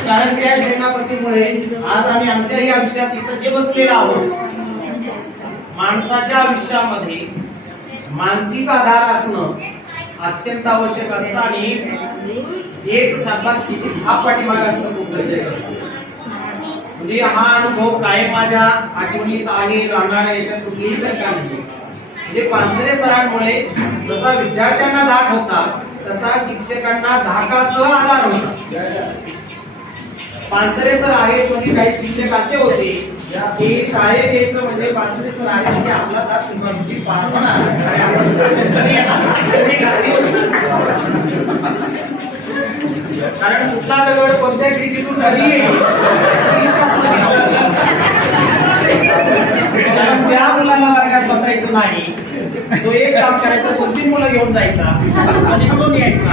कारण त्या सेनापतीमुळे आज आम्ही आमच्या या आयुष्यात इथं जे बसलेलो आहोत, माणसाच्या आयुष्यामध्ये मानसिक आधार असणं अत्यंत आवश्यक असतं आणि एक सर्वात स्थितीत हा पाठीमागे असणं खूप गरजेचं असतं. म्हणजे हा अनुभव कायम माझ्या आठवणीत आहे, राहणार आहे, याच्यात कुठलीही शंका नाही. म्हणजे पानसरे सरांमुळे जसा विद्यार्थ्यांना धाक होता तसा शिक्षकांना धाकासह आधार होता. पानसरे सर आहेत म्हणजे काही शिक्षक असे होते की शाळेत यायचं म्हणजे पानसरे सर आहे म्हणजे आपला धाक सुखासुखी पार होणार आणि आपण शाळेत येणार एवढी खात्री होती. कारण कुठला दगड कोणत्या खिडकीतून कधी येईल कारण त्या मुलाला वर्गात बसायचं नाही, तो एक काम करायचा, 2-3 मुलं घेऊन जायचा आणि निघून यायचा.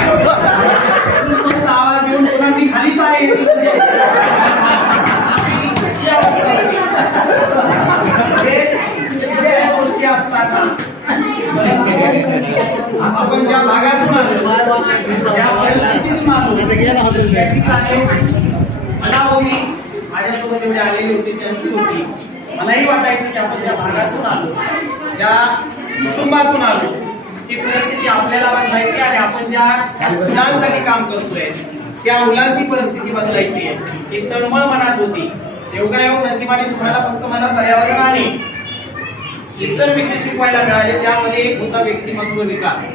आवाज येऊन पुन्हा ती खालीच आहे ही अवस्था होती. हे सगळ्या गोष्टी असताना आपण ज्या भागातून आलो, ज्या परिस्थितीतून आलो, त्याची जाणीव मला होती, माझ्यासोबत जेवढे आलेली होती त्यांची होती. मलाही वाटायचं की आपण ज्या भागातून आलो, ज्या कुटुंबातून आलो, ती परिस्थिती आपल्याला बदलायची आणि आपण ज्या मुलांसाठी काम करतोय त्या मुलांची परिस्थिती बदलायची आहे. ही तळमळ मनात होती. योगायोग नशिबाने तुम्हाला फक्त मला पर्यावरण आणि इतर विषय शिकवायला मिळाले. त्यामध्ये एक होता व्यक्तिमत्व विकास.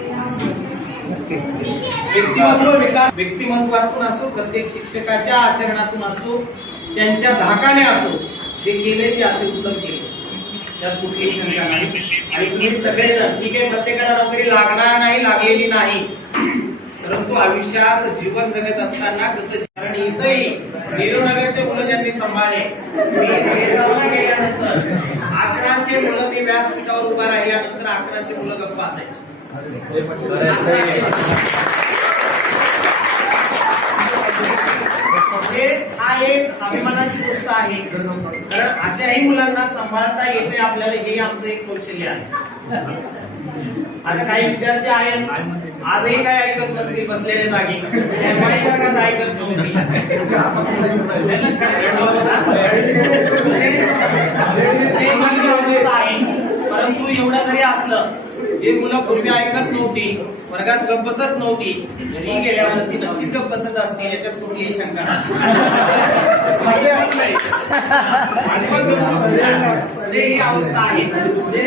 व्यक्तिमत्वातून असो, प्रत्येक शिक्षकाच्या आचरणातून असो, त्यांच्या धाकाने असो, जे केले ते अतिउत्तम केले, त्यात कुठलीही शंका नाही. आणि तुम्ही सगळेजण, ठीक आहे, प्रत्येकाला नोकरी लागणार नाही, लागलेली नाही, परंतु आयुष्यात जीवन जगत असताना कसं, कारण इथंही नेहरूनगरचे मुलं ज्यांनी सांभाळले, मी बेळगावला गेल्यानंतर 1100 मुलं मी व्यासपीठावर उभा राहिल्यानंतर 1100 मुलं गप्प असायची. हा एक अभिमानाची गोष्ट आहे, कारण अशाही मुलांना सांभाळता येते आपल्याला, हे आमचं एक कौशल्य आहे. आता काही विद्यार्थी आहेत आजही काय ऐकत नसतील बसलेल्या जागी, वर्गात ऐकत नव्हती. आहे, परंतु एवढं जरी असलं, जे मुलं पूर्वी ऐकत नव्हती, वर्गात गप्प बसत नव्हती, घरी गेल्यावरती नक्कीच गप्प बसत असतील, याच्यात कुठलीही शंका नाही. ही अवस्था आहे. म्हणजे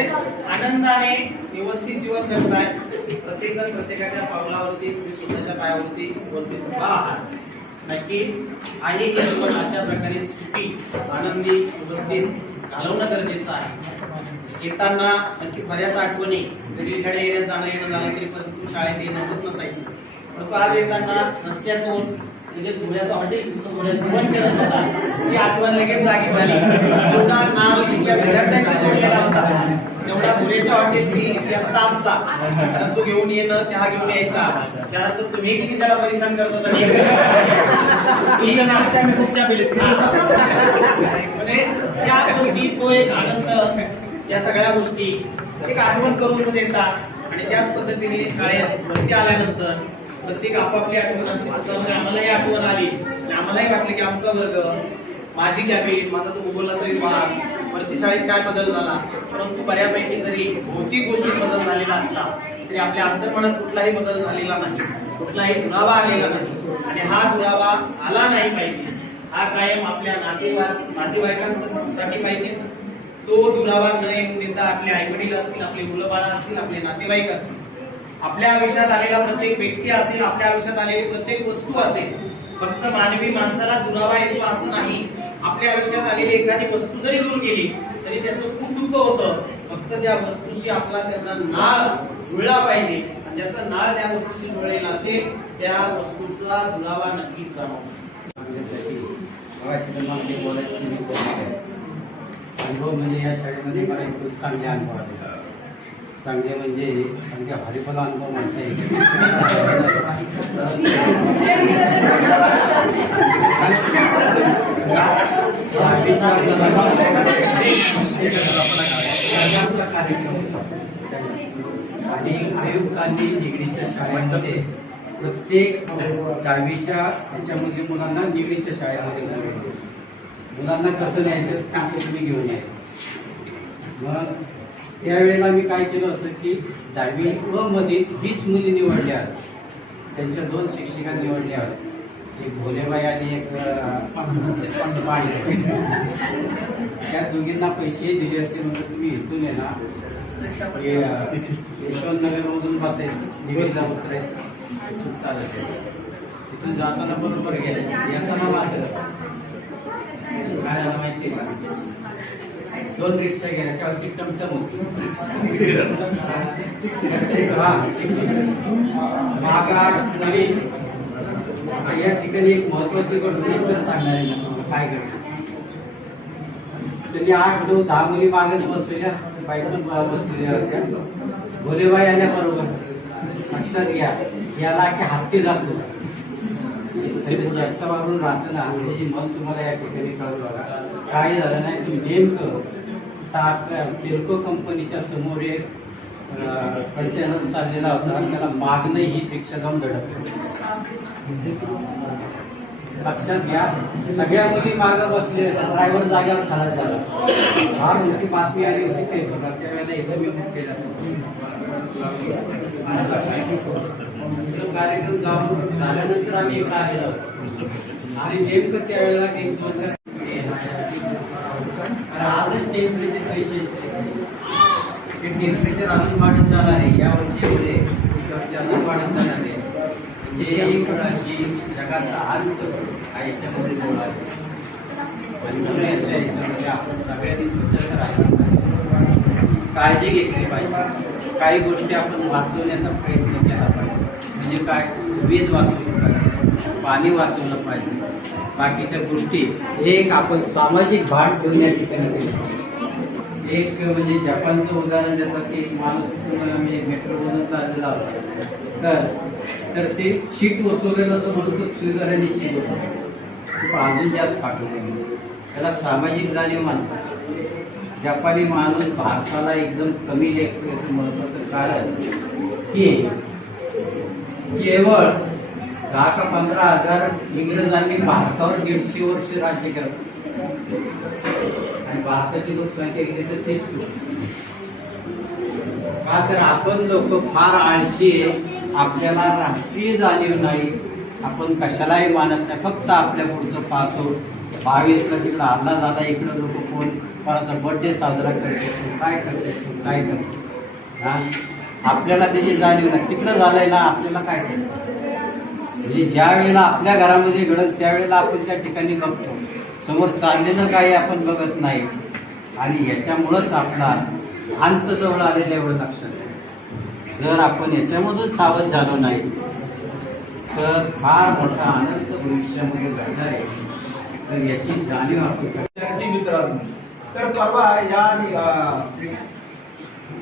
आनंदाने व्यवस्थित जीवन जगताय, प्रत्येक जण प्रत्येकाच्या पावलावरती, तुम्ही स्वतःच्या पायावरती व्यवस्थित उभा आहात. नक्कीच आहे हे जीवन अशा प्रकारे सुखी, आनंदी, व्यवस्थित घालवणं गरजेचं आहे. येताना नक्की बऱ्याच आठवणी, सगळीकडे येण्यात जाणं येणं झालं तरी परंतु शाळेत येणं होत नसायचं. परंतु आज येताना रस्त्यातून म्हणजे धुळ्याचं हॉटेल जेवण करत होता, ती आठवण लगेच जागी झाली. तेवढा नाव तिथल्या विद्यार्थ्यांचा जोडलेला होता, तेवढा धुळ्याच्या हॉटेलची इतिहास आमचा. परंतु घेऊन येणं, चहा घेऊन यायचा, त्यानंतर तुम्ही किती त्याला परेशान करत होता, म्हणजे त्या गोष्टी, तो एक आनंद, या सगळ्या गोष्टी एक आठवण करून देतात. आणि त्याच पद्धतीने शाळेत भरती आल्यानंतर प्रत्येक आपापली आठवण असते. तसं आम्हालाही आठवण आली आणि आम्हालाही वाटलं की आमचा वर्ग, माझी कॅबिन, माझा तो भूगोलाचा विभाग, वरची शाळेत काय बदल झाला, परंतु बऱ्यापैकी जरी भौतिक गोष्टी बदल झालेला असला तरी आपल्या अंतर्मनात कुठलाही बदल झालेला नाही, कुठलाही दुरावा आलेला नाही. आणि हा दुरावा आला नाही पाहिजे, हा कायम आपल्या नातेवाईकांसाठी पाहिजे. तो दुरावा न येऊन देता आपले आई वडील असतील, आपले मुलं बाळा असतील, आपले नातेवाईक असतील, आपल्या आयुष्यात आलेला प्रत्येक व्यक्ती असेल, आपल्या आयुष्यात आलेली प्रत्येक वस्तू असेल, फक्त मानवी माणसाला दुरावा येतो असं नाही. आपल्या आयुष्यात आलेली एखादी वस्तू जरी दूर केली तरी त्याचं खूप दुःख होतं. फक्त त्या वस्तूशी आपला त्यांना नाळ जुळला पाहिजे, आणि ज्याचा नाळ त्या वस्तूशी जुळलेला असेल त्या वस्तूचा दुरावा नक्कीच जाणवतो. अनुभव म्हणजे या शाळेमध्ये मला खूप चांगले अनुभव आले. चांगले म्हणजे अगदी हरिफला अनुभव म्हणता येईल. कार्यक्रम आणि आयुक्तांनी निगडीच्या शाळेमध्ये प्रत्येक 10वीच्या याच्यामध्ये मुलांना निवडीच्या शाळेमध्ये बोलवलं. मुलांना कसं न्यायचं ते तुम्ही घेऊन यायचं. मग त्यावेळेला मी काय केलं होतं की 10वी अ मध्ये 20 मुली निवडल्या, त्यांच्या 2 शिक्षिका निवडल्या, एक भोलेबाई आणि एक पाणी. त्या दोघींना पैसे दिले होते. म्हणजे तुम्ही इथून आहे ना यशवंतनगरमधून बसायचं, दिवसला उतरायचं, इथून चालत यायचं. तिथून जाताना बरोबर घ्यायचं, येताना मात्र काय झालं माहिती का, 2 रिक्षा गेल्या तेव्हा ती टमटम होती. या ठिकाणी एक महत्वाची गोष्ट सांगणार आहे ना, काय करणार त्यांनी 8, 9, 10 मुली मागच बसलेल्या, बायकून बसलेल्या होत्या. भोलेबाई आल्या बरोबर, लक्षात घ्या याला की हत्ती जातो वारून राहतं ना, त्याची मन तुम्हाला या ठिकाणी कळू बघा. काही झालं नाही, तुम्ही नेमकं टेल्को कंपनीच्या समोर एक कंटेनर चाललेला होता, त्याला मागणं ही रिक्षा जाऊन धडकतो. लक्षात घ्या, सगळ्या मुली मागं बसले, ड्रायव्हर जाग्यावर खराब झाला. फार मोठी बातमी आली होती ते त्यावेळेला इथं मी बुक केला. कार्यक्रम जाऊन झाल्यानंतर आम्ही इकडे आलेलो आणि नेमकं त्यावेळेला एक 2-4 आजच टेम्परेचर पाहिजे, ते टेम्परेचर अजून वाढत जाणार आहे. यावर्षी अजून वाढत जाणार आहे. जे एक अशी जगाचा अंत हा याच्यामध्ये जोड आहे. आणि म्हणून याच्यामध्ये आपण सगळ्यांनी सतर्क राहिलं पाहिजे, काळजी घेतली पाहिजे. काही गोष्टी आपण वाचवण्याचा प्रयत्न केला पाहिजे. म्हणजे काय, वीज वाचवली पाहिजे, पाणी वाचवलं पाहिजे, बाकीच्या गोष्टी. एक आपण सामाजिक भान ठेवून या ठिकाणी केलं. एक म्हणजे जपानचं उदाहरण देतात की एक माणूस म्हणजे मेट्रोमधून चाललेला होता, तर ते शीट वसवलेलं तर म्हणतो स्वीकाराने शीट होतं, अजून जास्त पाठवलं. त्याला सामाजिक जाणीव मानतात. जपानी माणूस भारताला एकदम कमी लेखण्याचं महत्वाचं कारण की केवळ 10 का 15 हजार इंग्रजांनी भारतावर 150 वर्ष राज्य केलं आणि भारताची लोकसंख्या गेली तर 30 कोटी. का तर आपण लोक फार आळशी आहे, आपल्याला राष्ट्रीय जाणीव नाही, आपण कशालाही मानत नाही, फक्त आपल्या पुढचं पाहतो. 22ला तिकडं हल्ला झाला, इकडं लोक कोण कोणाचा बर्थडे साजरा करतो, काय करतो, काय करतो. आपल्याला त्याची जाणीव नाही. तिकडं झालंय ना, आपल्याला काय करतो. म्हणजे ज्या वेळेला आपल्या घरामध्ये घडत त्यावेळेला आपण त्या ठिकाणी बघतो, समोर चाललेलं काही आपण बघत नाही. आणि याच्यामुळंच आपला अंत जवळ आलेलं एवढं लक्षात आहे. जर आपण याच्यामधून सावध झालो नाही तर फार मोठा अनंत भविष्यामध्ये घडणार आहे. तर याची जाणीव आपण मित्रांनो, तर परवा या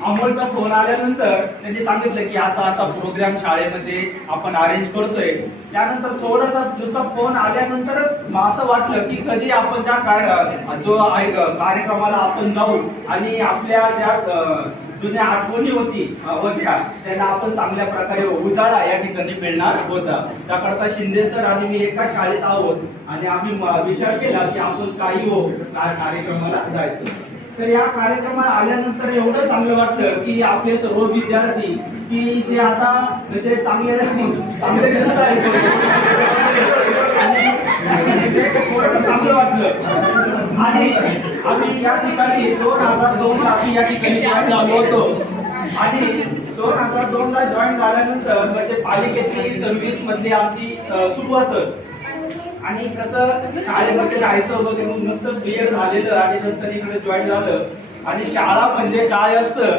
अमोलचा फोन आल्यानंतर त्यांनी सांगितलं की असा असा प्रोग्राम शाळेमध्ये आपण अरेंज करतोय. त्यानंतर थोडासा नुसता फोन आल्यानंतरच असं वाटलं की कधी आपण त्या कार्यक्रमाला आपण जाऊ आणि आपल्या ज्या जुन्या आठवणी होत्या त्यांना आपण चांगल्या प्रकारे उजाळा या ठिकाणी मिळणार होता. त्याकरता शिंदे सर आणि मी एका शाळेत आहोत आणि आम्ही विचार केला की आपण काही कार्यक्रमाला जायचं. तर या कार्यक्रमात आल्यानंतर एवढं चांगलं वाटतं की आपले सर्व विद्यार्थी की जे आता म्हणजे चांगले दिसत आहेत, चांगलं वाटलं. आणि आम्ही या ठिकाणी 2002 आम्ही या ठिकाणी जॉईन झालो होतो आणि 2002ला जॉईन झाल्यानंतर म्हणजे पालिकेतली सर्व्हिस मधली आमची सुरुवातच. आणि कसं शाळेमध्ये जायचं वगैरे मग नंतर बीएड झालेलं आणि नंतर इकडे जॉईन झालं. आणि शाळा म्हणजे काय असतं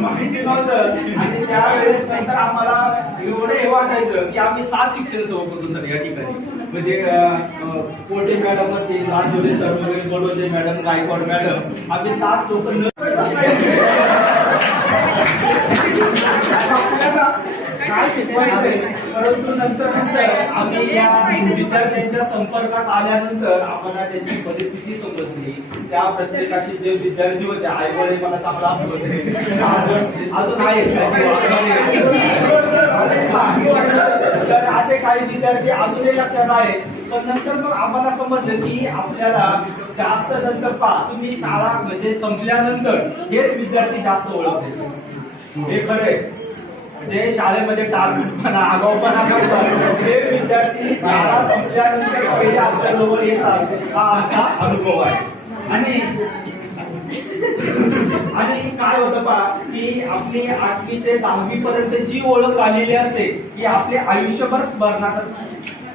माहिती नव्हतं. आणि त्यावेळेस नंतर आम्हाला एवढं हे वाटायचं की आम्ही 7 शिक्षण सोबत होतो सर या ठिकाणी. म्हणजे पोटे मॅडम असतील, राजोले सर वगैरे, बडोदे मॅडम, गायकवाड मॅडम, आम्ही 7 लोक काय शिकवायचंय, परंतु नंतर आम्ही या विद्यार्थ्यांच्या संपर्कात आल्यानंतर आम्हाला त्यांची परिस्थिती समजली. त्या प्रत्येकाशी जे विद्यार्थी होते आईवडील मला चांगला होते अजून आहेत तर असे काही विद्यार्थी अजूनही लक्षात आहे. पण नंतर मग आम्हाला समजलं की आपल्याला जास्त नंतर तुम्ही शाळा म्हणजे संपल्यानंतर हेच विद्यार्थी जास्त ओळखते. हे खरंय. जे शाळेमध्ये टार्गेटपणा आगाऊपणा करतात हे विद्यार्थी शाळा संपल्यानंतर पहिले आपल्या जवळ येतात. हा आमचा अनुभव आहे. आणि काय होतं की आपली 8वी ते 10वी पर्यंत जी ओळख झालेली असते ती आपले आयुष्यभर स्मरणात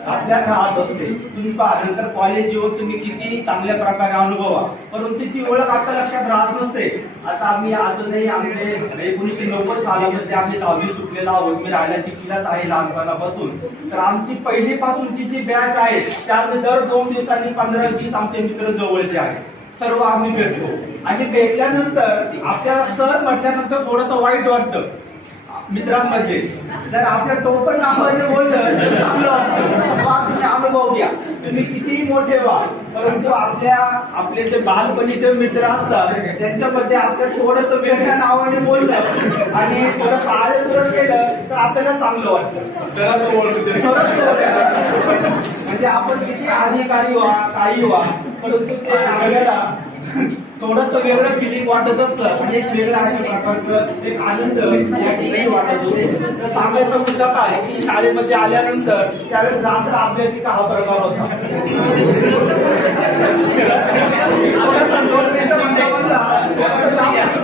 आपल्या राहत असते. तुम्ही पहा नंतर कॉलेज जीवन तुम्ही किती चांगल्या प्रकारे अनुभवा, परंतु ती ओळख आता लक्षात राहत नसते. आता आम्ही अजूनही आमचे 1990 सालामध्ये आम्ही 10वी सुटलेला आहोत. मी राहायला चिखलीलाच आहे लहानपणापासून. तर आमची पहिलीपासूनची जी बॅच आहे त्यामध्ये दर 2 दिवसांनी 15-20 आमचे मित्र जवळचे आहेत. सर्व आम्ही भेटतो आणि भेटल्यानंतर आपल्याला सर म्हटल्यानंतर थोडंसं वाईट वाटतं मित्रांमध्ये. जर आपल्या टोपण नावाने बोललं तर चांगलं वाटतं. तुम्ही अनुभव घ्या, तुम्ही कितीही मोठे व्हा, परंतु आपले जे बालपणीचे मित्र असतात त्यांच्यामध्ये आपल्या थोडंसं वेगळ्या नावाने बोललं आणि थोडं आरेतुरं केलं तर आपल्याला चांगलं वाटतं. म्हणजे आपण किती अधिकारी व्हा काही व्हा, परंतु ते आपल्याला थोडंसं वेगळं फिलिंग वाटत असतं आणि एक वेगळा अशा प्रकारचं एक आनंद या ठिकाणी वाटत असतो. तर सांगायचा मुद्दा काय की शाळेमध्ये आल्यानंतर त्यावेळेस रात्र अभ्यासिका हा प्रकार होता.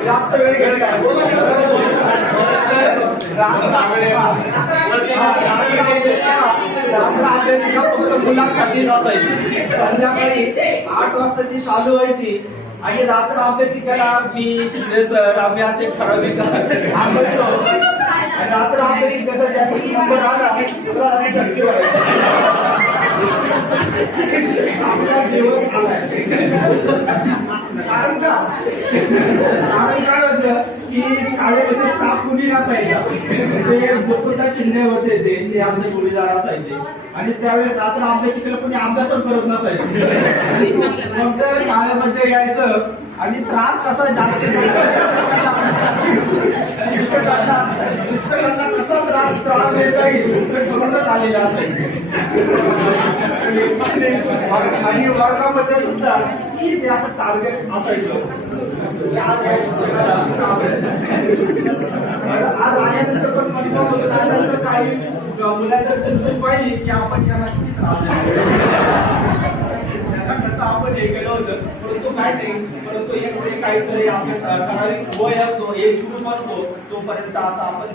जास्त वेळ गेला काय रात्र अभ्यासिका फक्त मुलांसाठीच असायची. संध्याकाळी 8 वाजता ती चालू व्हायची आणि रात्र अभ्यासिकेला मी शिंदे सर आम्ही असे ठराविक रात्र अभ्यासिकेचा ज्यांची नंबर आला त्याला अशी धडकी आपला दिवस आलाय. कारण काय होतं की शाळेमध्ये स्टाफ कुणी नसायचा. ते गोकुळदास शिंदे होते ते आमचे जोडीदार असायचे आणि त्यावेळेस रात्र अभ्यासिकेला कोणी अभ्यासच करत नसायचं. मग शाळेमध्ये यायचं आणि त्रास कसा जास्त शिक्षकांना कसा त्रास देता येईल ते ठरवण्यात आलेलं असायचं. आणि वर्गामध्ये सुद्धा ते असं टार्गेट असायचं. आज आल्यानंतर पण आल्यानंतर काही मुलांचं पाहिजे की आपण याला किती त्रास कसं आपण हे केलं होतं, परंतु काय नाही. परंतु एक काहीतरी आपल्या ठराविक वय असतो, एज ग्रुप असतो, तोपर्यंत असं आपण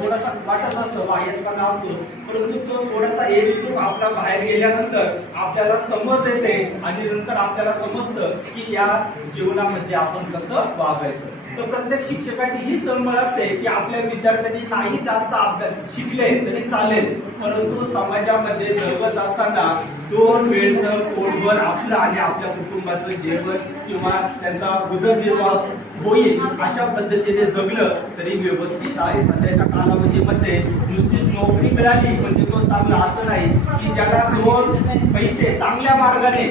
थोडासा वाटत असतं बाह्यपणा असतो. परंतु तो थोडासा एज ग्रुप आपला बाहेर गेल्यानंतर आपल्याला समज येते आणि नंतर आपल्याला समजतं की या जीवनामध्ये आपण कसं वागायचं. तर प्रत्येक शिक्षकाची ही तळमळ असते की आपल्या विद्यार्थ्यांनी नाही जास्त अभ्यास शिकले तरी चालेल, परंतु समाजामध्ये जगत असताना 2 वेळचं पोटभर आपलं आणि आपल्या कुटुंबाचं जेवण किंवा त्यांचा उदरनिर्वाह होईल अशा पद्धतीने जगलं तरी व्यवस्थित आहे. सध्याच्या कालावधीमध्ये नुसती नोकरी मिळाली म्हणजे तो चांगला असं नाही की ज्याला 2 पैसे चांगल्या मार्गाने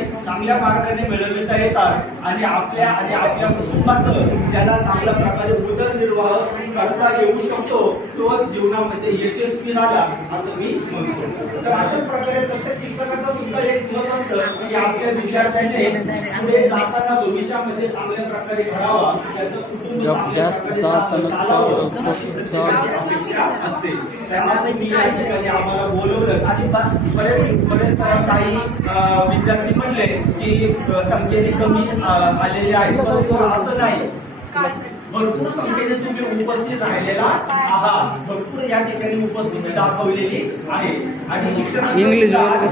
मिळवता येतात आणि आपल्या कुटुंबाचं ज्याला चांगल्या प्रकारे उदरनिर्वाह करता येऊ शकतो तो जीवनामध्ये यशस्वी झाला असं मी म्हणतो. तर अशा प्रकारे प्रत्येक शिक्षकाचं सुद्धा एक मत असतं की आपल्या विद्यार्थ्याने पुढे जाताना भविष्यामध्ये चांगल्या प्रकारे घडावा, त्याचं कुटुंब चालावं अपेक्षा असते. त्यासाठी या ठिकाणी आम्हाला बोलवलं आणि बरेच काही विद्यार्थी म्हणले की संख्येने कमी आलेले आहेत, परंतु असं नाही. भरपूर संख्येने तुम्ही उपस्थित राहिलेला आहात, भरपूर या ठिकाणी उपस्थिती दाखवलेली आहे. आणि शिक्षण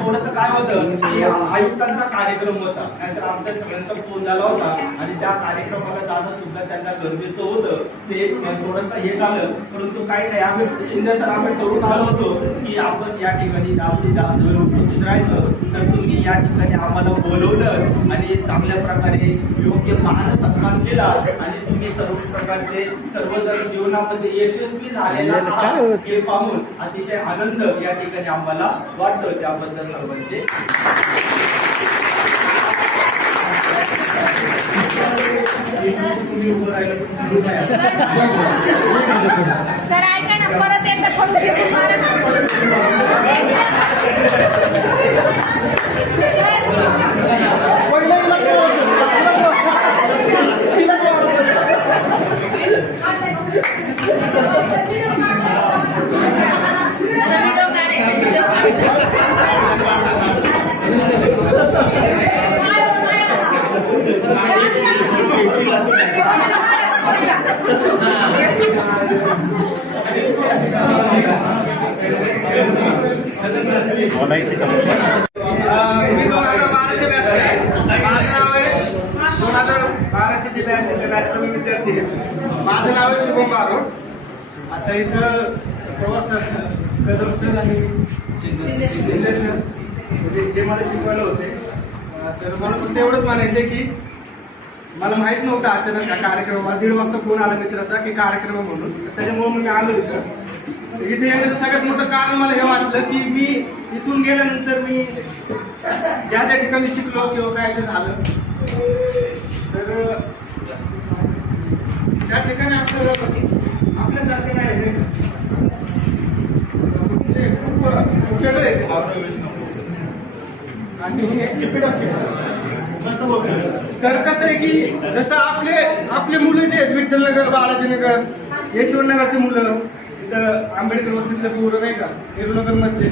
थोडंसं काय होतं की आयुक्तांचा कार्यक्रम होता, नाहीतर आमच्या सगळ्यांचा फोन झाला होता आणि त्या कार्यक्रमाला जाणं सुद्धा त्यांना गरजेचं होतं. ते थोडंसं हे झालं, परंतु काही नाही. आम्ही शिंदे सर आम्ही ठरवून आलो होतो की आपण या ठिकाणी जास्तीत जास्त वेळ उपस्थित राहायचं. तर तुम्ही या ठिकाणी आम्हाला बोलवलं आणि चांगल्या प्रकारे योग्य मान सन्मान केला आणि तुम्ही सर्व प्रकारचे सर्वजण जीवनामध्ये यशस्वी झालेला आहात हे पाहून अतिशय आनंद या ठिकाणी आम्हाला वाटतो. त्याबद्दल सर्वांचे तुम्ही उभं राहिलं सर ऐका ना, परत एकदा खडू फेकून मारा ना. जरा व्हिडिओ मी 2012च्या बॅचचा आहे. माझं नाव आहे 2012चे जे बॅचचा मी विद्यार्थी आहे. माझं नाव आहे शुभम बारोड. आता इथं पवार सर, कदम सर आणि शिंदे सर म्हणजे जे मला शिकवायला होते. तर मला फक्त एवढंच म्हणायचं आहे की मला माहित नव्हतं अचानक हा कार्यक्रम. 1:30 वाजता फोन आला मित्राचा की कार्यक्रम म्हणून. त्याच्यामुळे मी आलो इथं. इथे येण्याचं सगळ्यात मोठं कारण मला हे वाटलं की मी इथून गेल्यानंतर मी ज्या त्या ठिकाणी शिकलो किंवा काय जे झालं तर त्या ठिकाणी आपल्यासारखे नाही आहे. खूप सगळे तर कसं आहे की जसं आपले मुलं जे आहेत विठ्ठलनगर, बाळाजीनगर, यशवंतनगरचे मुलं, इथं आंबेडकर वस्तीतले पोरं नाही का, नेहरूनगर मधले,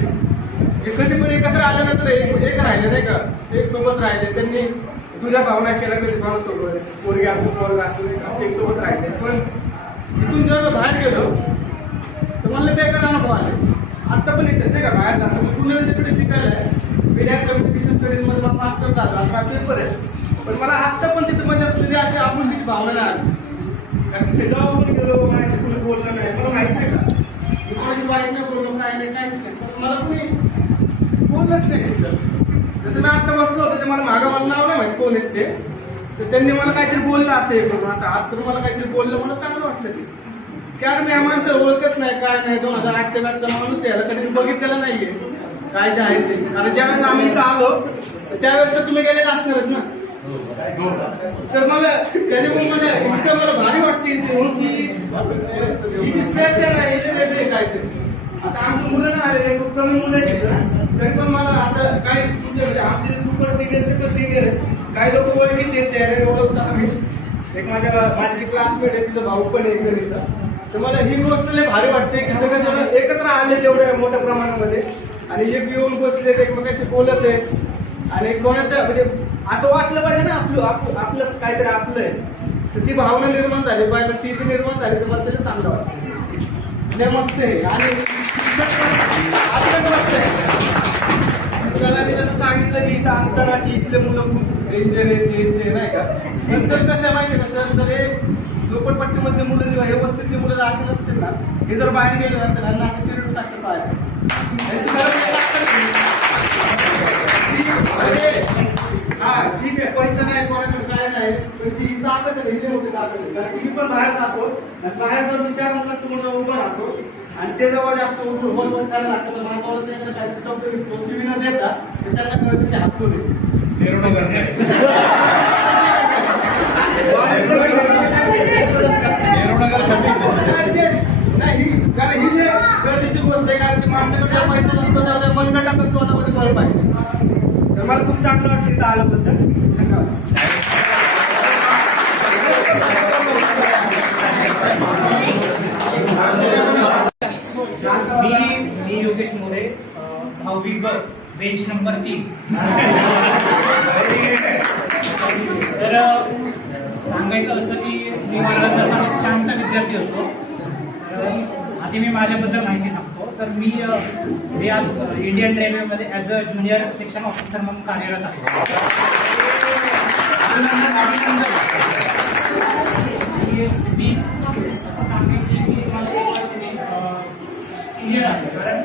हे कधी पण एकत्र आल्यानंतर एक राहिले नाही का, एक सोबत राहिले. त्यांनी तुझ्या भावना केल्या कधी भावना सोबत, पोरगी असू पोरगा असू नाही का, एक सोबत राहिले. पण इथून जेव्हा बाहेर गेलो तर मला बेकार अनुभव आले. आता पण येतात नाही का बाहेर जातो. मी पुणे तिकडे शिकायला आहे. विद्यार्थी कम्युनिकेशन स्टडीज मध्ये मला मास्टर झाला, आता पेपर आहे. पण मला आत्ता पण तिथे म्हणजे अशी आपुलकीची भावना आली. कारण जेव्हा पण गेलो माझ्याशी कुणी बोललं नाही, मला माहित नाही का मी कोणाशी वाईट नाही बोललो, काय नाही, काहीच नाही. पण मला कुणी बोललंच नाही तिथं. जसं मी आता बसलो होतो ते मला मागं मला नाव नाही माहिती कोण आहेत ते. तर त्यांनी मला काहीतरी बोललं असं हे करून असं हात करून मला काहीतरी बोललं. मला चांगलं वाटलं ते. कारण मी या माणसं ओळखत नाही काय नाही. 2008च्या बॅचचा माणूस यायला कधी मी बघितलेला नाहीये काय जे आहे ते. कारण ज्यावेळेस आम्ही इथं आलो त्यावेळेस तर तुम्ही गेलेले असणारच ना. तर मला त्याच्यामुळे मला इतकं मला भारी वाटते की स्पेशल आहे वेगळे काहीतरी. आता आमची मुलं नाही आले, खूप कमी मुलं आहेत तरी पण मला आता काही म्हणजे आमचे सुपर सिनियर आहेत, काही लोक ओळखीचे ओळखतात आम्ही. एक माझी क्लासमेट आहे, तिचा भाऊ पण आहे इथं. तर मला ही गोष्ट लय भारी वाटते की सगळे जण एकत्र आले एवढ्या मोठ्या प्रमाणामध्ये आणि एक येऊन बसले एकमेकांशी बोलत आहे. आणि कोणाचं म्हणजे असं वाटलं पाहिजे ना आपलं काहीतरी आपलं आहे. तर ती भावना निर्माण झाली पाहिजे. ती निर्माण झाली तर मला तरी चांगलं वाटतं. मस्त आहे. आणि मस्त आहे. सरांनी जसं सांगितलं की इथं असताना की इथले मुलं खूप डेंजर आहे नाही का. पण सर कसं माहिती आहे का सर, जर हे झोपडपट्टीमधले मुलं किंवा हे वस्तीतले मुलं जर असे नसतील ना, हे जर बाहेर गेले ना तर त्यांना असे चिरडून टाकतात बाहेर. त्यांची गरज हा ठीक आहे, पैसा नाही कोणाकडे काय नाही, पण ती ताकद आहे, इथे होते ताकद. कारण मी पण बाहेर जातो आणि बाहेर जाऊन 4 मुलांसमोर उभं राहतो आणि ते जेव्हा जास्त उठून बरोबर करायला लागतं तर मला त्यांना शब्द दिसतो शिवी न देता त्यांना कळत ते हात कोणी नाही. कारण ही गरजेची गोष्ट आहे. कारण ती माणसाकडे पैसा नसतो त्यामुळे मनगटातून तोंडामध्ये भर पाहिजे. तर मला खूप चांगलं वाटतं इथं आल्याबद्दल. धन्यवाद. मी योगेश मोरे, 10वी बेंच नंबर 3. तर सांगायचं असं की मी मला तसा शांत विद्यार्थी होतो. आधी मी माझ्याबद्दल माहिती सांगतो. तर मी आज इंडियन रेल्वेमध्ये as a junior section officer म्हणून कार्यरत आहे. मी असं सांगेन की मी सिनियर आहे. कारण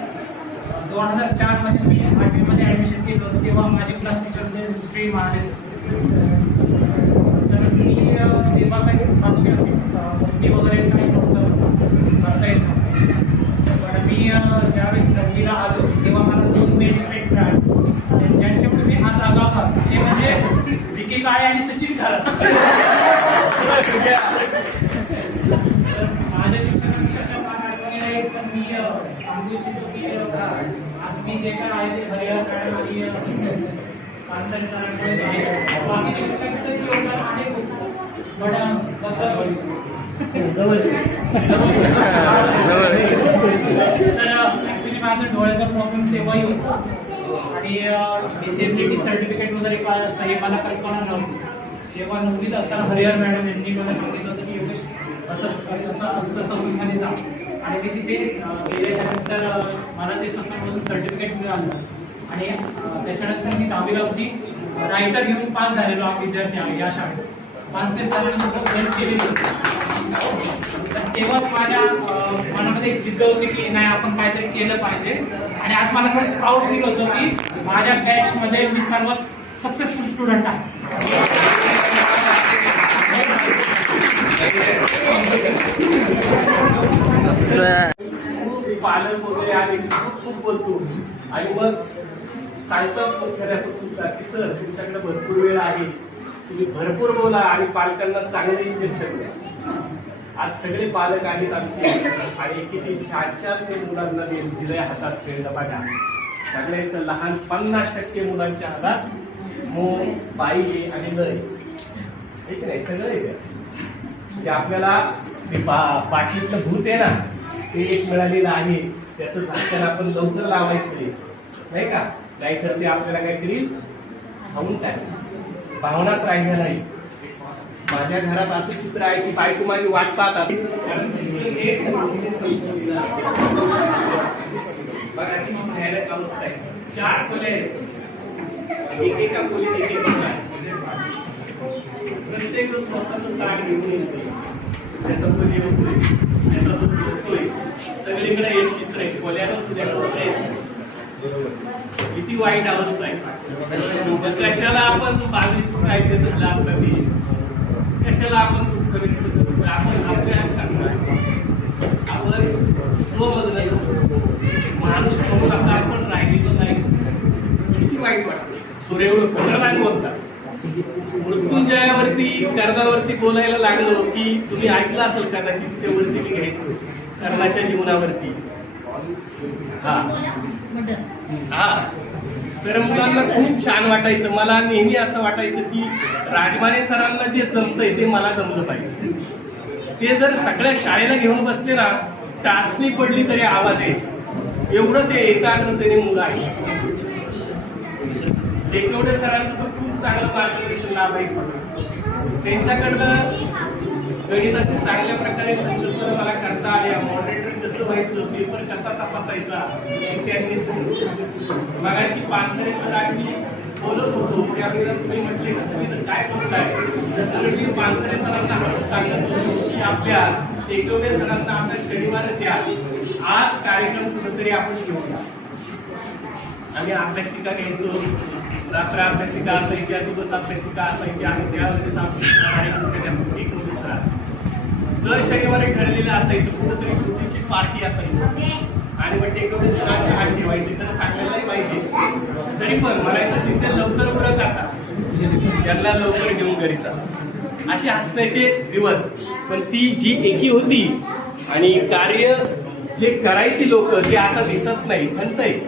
2004 मध्ये मी 8वी मध्ये ॲडमिशन केलं होतं. तेव्हा माझे क्लास टीचर स्ट्रीम आले. तर मी तेव्हा काही फारशी असे मस्ती वगैरे काही नव्हतं करता येत नव्हतं. पण मी ज्यावेळेस 9वीला आलो तेव्हा मला 2 बेंचमेट मिळाले आणि ज्यांच्यामुळे मी आज आगाव ते म्हणजे विकी काळे आणि सचिन घालत. माझ्या शिक्षकांनी अशा फार आठवणी आहेत, पण मी सांगू इच्छितो की आज मी जे काय आहे ते हरिहर मॅडम आणि पानसरे सरांमुळे आहे. बाकी शिक्षकांचं योगदान आहे खूप, पण कसं तर ऍक्च्युली माझं डोळ्याचा प्रॉब्लेम तेव्हाही होता आणि डिसेबिलिटी सर्टिफिकेट वगैरे काय असतं हे मला कल्पना नव्हती. तेव्हा 9वीत असताना हरिहर मॅडम यांनी मला सांगितलं होतं की योगेश असं संस्थाने जा आणि मी तिथे गेल्याच्यानंतर मला ते संस्थांमधून सर्टिफिकेट मिळालं आणि त्याच्यानंतर मी 10वीला होती रायटर घेऊन पास झालेलो विद्यार्थी आहे या शाळेत. पानसरे सरांसोबत हेल्प केली होती. तर तेव्हाच माझ्या मनामध्ये एक जिद्द होती की नाही आपण काहीतरी केलं पाहिजे आणि आज मला खरंच प्राऊड फील होतं की माझ्या बॅचमध्ये मी सर्वात सक्सेसफुल स्टुडंट आहे. पालक वगैरे आले खूप बोलतो आणि मग सांगतात खऱ्यातून सुद्धा की सर तुमच्याकडे भरपूर वेळ आहे, तुम्ही भरपूर बोला आणि पालकांना चांगले इंजेक्शन द्या. आज सगळे पालक आहेत आमचे आणि किती छान छान ते मुलांना दिलंय हातात खेळलं बघा. सगळ्यांचं लहान 50% मुलांच्या हातात मोह, बाई आणि लय हेच नाही सगळं आहे. म्हणजे आपल्याला ते पाठीतलं भूत आहे ना ते एक मिळालेलं आहे, त्याचं झाकण आपण लवकर लावायचं नाही का, नाहीतर ते आपल्याला काहीतरी खाऊन काय भावनाच राहिल्या नाही. माझ्या घरात असं चित्र आहे की बायको माझी वाट पाहत असते बघा ती भयानक अवस्था आहे. 4 खोल्या आहेत, एकेका खोलीत एक प्रत्येक जण स्वतःच ताट घेऊन येतोय, त्याचा तो जेवतोय, त्याचा तो झोपतोय. सगळीकडे एक चित्र आहे, खोल्यानं सुद्धा किती वाईट अवस्था आहे. कशाला आपण 22 कायद्याचं लाभ कमी, कशाला आपण चूक कमी, आपण आपल्याला सांगणार आपण स्वबदलायचं माणूस म्हणून आता आपण राहिलेलो नाही. किती वाईट वाटतं. सूर्यवर खतरनाक बोलतात. मृत्युंजयावरती कर्णावरती बोलायला लागलो की तुम्ही ऐकलं असेल कदाचित ते वरती मी घ्यायचं कर्णाच्या जीवनावरती. हा सर मुलांना खूप छान वाटायचं. मला नेहमी असं वाटायचं की राजमाने सरांना जे जमतंय ते मला जमलं पाहिजे. ते जर सगळ्या शाळेला घेऊन बसले ना टाचणी पडली तरी आवाज यायचा, एवढं ते एकाग्रतेने मुलं आहे. टेकवडे सरांचं तर खूप चांगलं मार्गदर्शन लाभायचं. त्यांच्याकडनं गणिताचे चांगल्या प्रकारे संकल्पना मला करता आल्या. मॉडरेटर कसं व्हायचं, पेपर कसा तपासायचा हे त्यांनी मगाशी पानसरे सरांनी बोलत होतो त्यावेळेला तुम्ही म्हटले ना तुम्ही तर काय बोलताय, तर मी पानसरे सरांना सांगत होतो की आपल्या टेकवडे सरांना आपल्या शनिवारच या, आज कार्यक्रम कुठेतरी आपण घेऊया. आम्ही अभ्यासिका घ्यायचो, रात्र अभ्यासिका असायच्या, दिवस अभ्यासिका असायच्या आणि त्यावेळेस आमची दर शनिवारी ठरलेलं असायचं कुठेतरी छोटीशी पार्टी असायची आणि मग टेकवडे सरांचे हात ठेवायचे. तर सांगायलाही पाहिजे तरी पण मला शिक्षण लवकर उरत आता त्यांना लवकर घेऊन घरी चाल असे हसण्याचे दिवस. पण ती जी एकी होती आणि कार्य जे करायची लोक ते आता दिसत नाही, म्हणतंय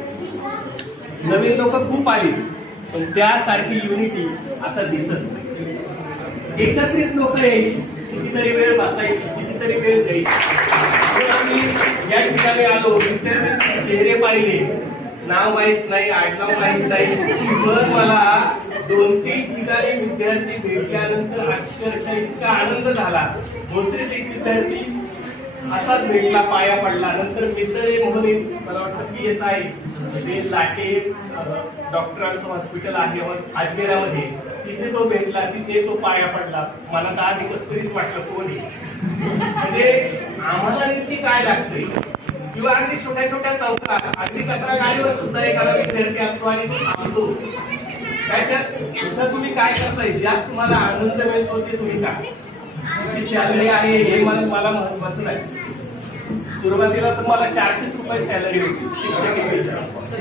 नवीन लोक खूप आली पण त्यासारखी युनिटी आता दिसत नाही. एकत्रित लोक यायची, कितीतरी वेळ बसायची, कितीतरी वेळ द्यायची. आम्ही या ठिकाणी आलो, विद्यार्थ्यांचे चेहरे पाहिले, नाव माहित नाही, आडनाव माहित नाही, पण मला 2-3 ठिकाणी विद्यार्थी भेटल्यानंतर अक्षरशः इतका आनंद झाला. भोसरीत एक विद्यार्थी असाच भेटला, पाया पडला. नंतर मिसळे म्हणून मला वाटतं PSI लाटे डॉक्टरांचं हॉस्पिटल आहे अजमेरामध्ये, तिथे तो भेटला, तिथे तो पाया पडला. मला 10 दिवस तरीच वाटलं कोणी म्हणजे आम्हाला नक्की काय लागतंय. किंवा अगदी छोट्या छोट्या चौकात अगदी कचरा गाडीवर सुद्धा एखादा विद्यार्थी असतो आणि तो थांबतो. काय त्यात सुद्धा तुम्ही काय करताय, ज्यात तुम्हाला आनंद मिळतो ते तुम्ही काय ती सॅलरी आहे हे मला महत्वाचं नाही. सुरुवातीला तर मला 400 रुपये सॅलरी होती शिक्षकी.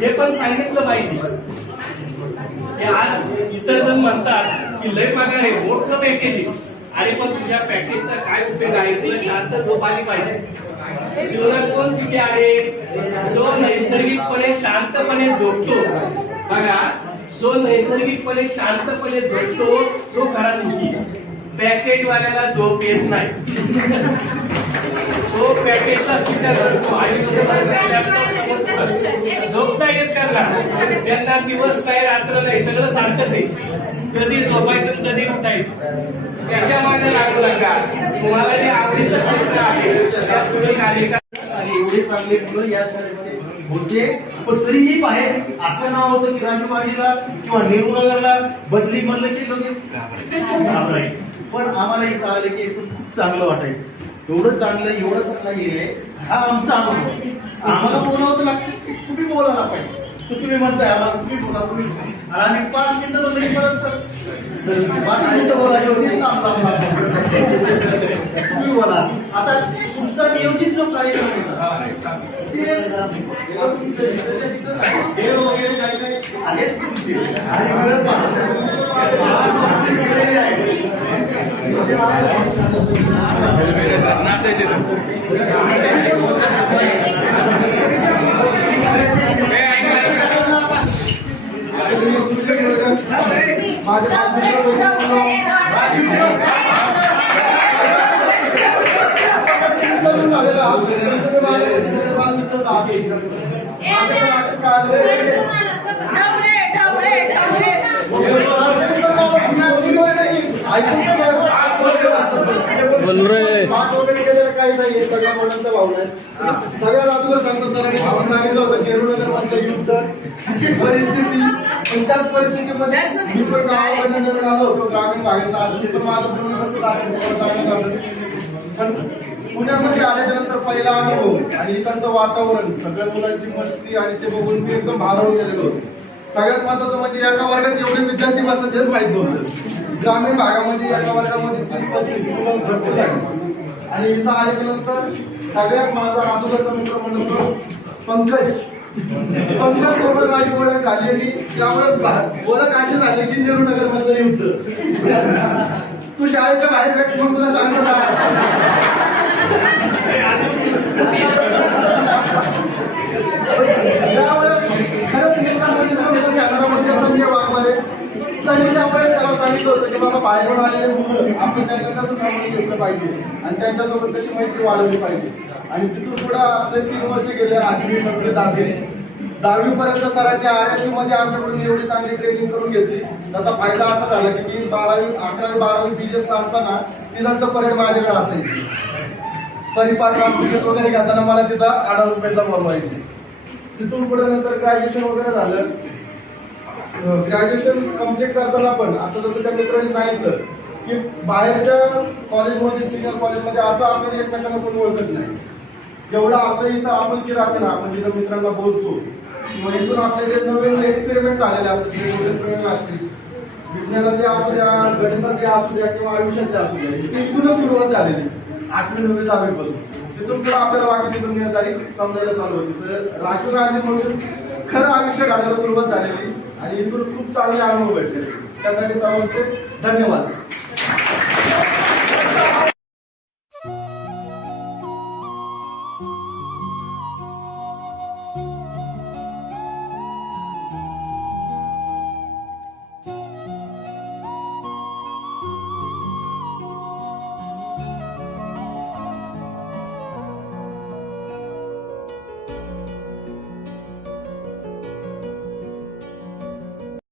हे पण सांगितलं पाहिजे. हे आज इतर जण म्हणतात की लय पगार आहे, मोठं पॅकेज आहे. अरे पण तुझ्या पॅकेजचा काय उपयोग आहे? तुला शांत झोप आली पाहिजे. जीवनात कोण सुखी आहे? जो नैसर्गिकपणे शांतपणे झोपतो. बघा, जो नैसर्गिकपणे शांतपणे झोपतो तो खरा सुखी. पॅकेजवाल्याला झोप येत नाही. तो पॅकेजचा विचार करतो आणि झोपता येत त्यांना. त्यांना दिवस काय रात्र नाही, सगळं सारखंच आहे. कधी झोपायचं कधी उठायचं त्याच्या मागे लागू नका. तुम्हाला जे आवडीचं क्षेत्र आहे त्या पुढे कार्य करा. आणि एवढे चांगले मुलं या शाळेमध्ये होते, पण तरीही बाहेर असं नाव होतं की राजूवाडीला किंवा नेहरूनगरला बदली म्हणलं की लोक. पण आम्हाला इथं आले की खूप चांगलं वाटायचं. एवढं चांगलं हे हा आमचा अनुभव. आम्हाला बोलावं लागतं, तुम्ही बोलायला पाहिजे. तर तुम्ही म्हणताय आम्हाला तुम्ही बोला, तुम्ही आणि आम्ही 5 मिनिटं बोलली परत सर 5 मिनिटं बोलायची होती. तुम्ही बोला. आता तुमचा नियोजित जो कार्यक्रम होता ते वगैरे काही काही आहेत तुमचे आणि काही नाही. सगळ्या मुलांचा भावना आहे. सगळ्यात अगोदर सांगतो सरांनी सांगितलं होतं नेहरूनगर मधलं युद्ध परिस्थिती. पण त्याच परिस्थितीमध्ये मी पण गावाकडनं आलो होतो ग्रामीण भागात. अजून पण माझं पूर्ण कसं पण पुण्यामध्ये आल्याच्या नंतर पहिला अनुभव आणि इकडचं वातावरण, सगळ्या मुलांची मस्ती आणि ते बघून मी एकदम भारावून गेलेलो होतो. सगळ्यात महत्वाचं म्हणजे एका वर्गात एवढे विद्यार्थी बसतात हेच माहित नव्हतं. ग्रामीण भागामध्ये एका वर्गामध्ये 30-35 मुलं भरपूर झाली. आणि इथं आल्यानंतर सगळ्यात माझा अगोदरचा मित्र म्हणतो पंकज सोबत माझी ओळख झाली. आणि त्यामुळे ओळख अशी झाली की नेहरूनगर मधलं युद्ध. तू शाळेच्या बाहेर भेट मग तुला सांगतो. संजय वाघमारे त्यांनी त्यामुळे त्याला सांगितलं होतं की बाबा बाहेरून आलेले मुलं आपण त्यांना कसं सामावून घेतलं पाहिजे आणि त्यांच्यासोबत कशी मैत्री वाढवली पाहिजे. आणि तिथून पुढे आपले 3 वर्ष गेले, 8वी 9वी 10वी पर्यंत सरांनी RSP मध्ये आमच्याकडून एवढी चांगली ट्रेनिंग करून घेतली. त्याचा फायदा असा झाला की 11वी 12वी BJS असताना तिथांचं परेड माझ्याकडे असायची. परिपाठ वगैरे घेताना मला तिथं अनाउन्समेंटला बोलवायचे. तिथून पुढे नंतर ग्रॅज्युएशन वगैरे झालं. ग्रॅज्युएशन कम्प्लीट करताना पण आता जसं त्या मित्रांनी सांगितलं की बाहेरच्या कॉलेजमध्ये सिनियर कॉलेजमध्ये असं आपण एकमेकांना कोणी ओळखत नाही. जेवढं आपल्या इथं आपण की राहतो ना, आपण जिथं मित्रांना बोलतो किंवा इथून आपले जे नवीन एक्सपेरिमेंट झालेले असतात, विज्ञानातले असू द्या, गणितातले असू द्या किंवा आयुष्यातले असू द्या, तिथे इथूनच सुरुवात झालेली 8वी 9वी 10वी पासून. तिथून पुढे आपल्याला बाकीची दुनियादारी समजायला चालू होती. तर राजीव गांधी म्हणून खरं आयुष्य घडायला सुरुवात झालेली आणि इथून खूप चांगले अनुभव भेटले. त्यासाठी सर्वांचे धन्यवाद.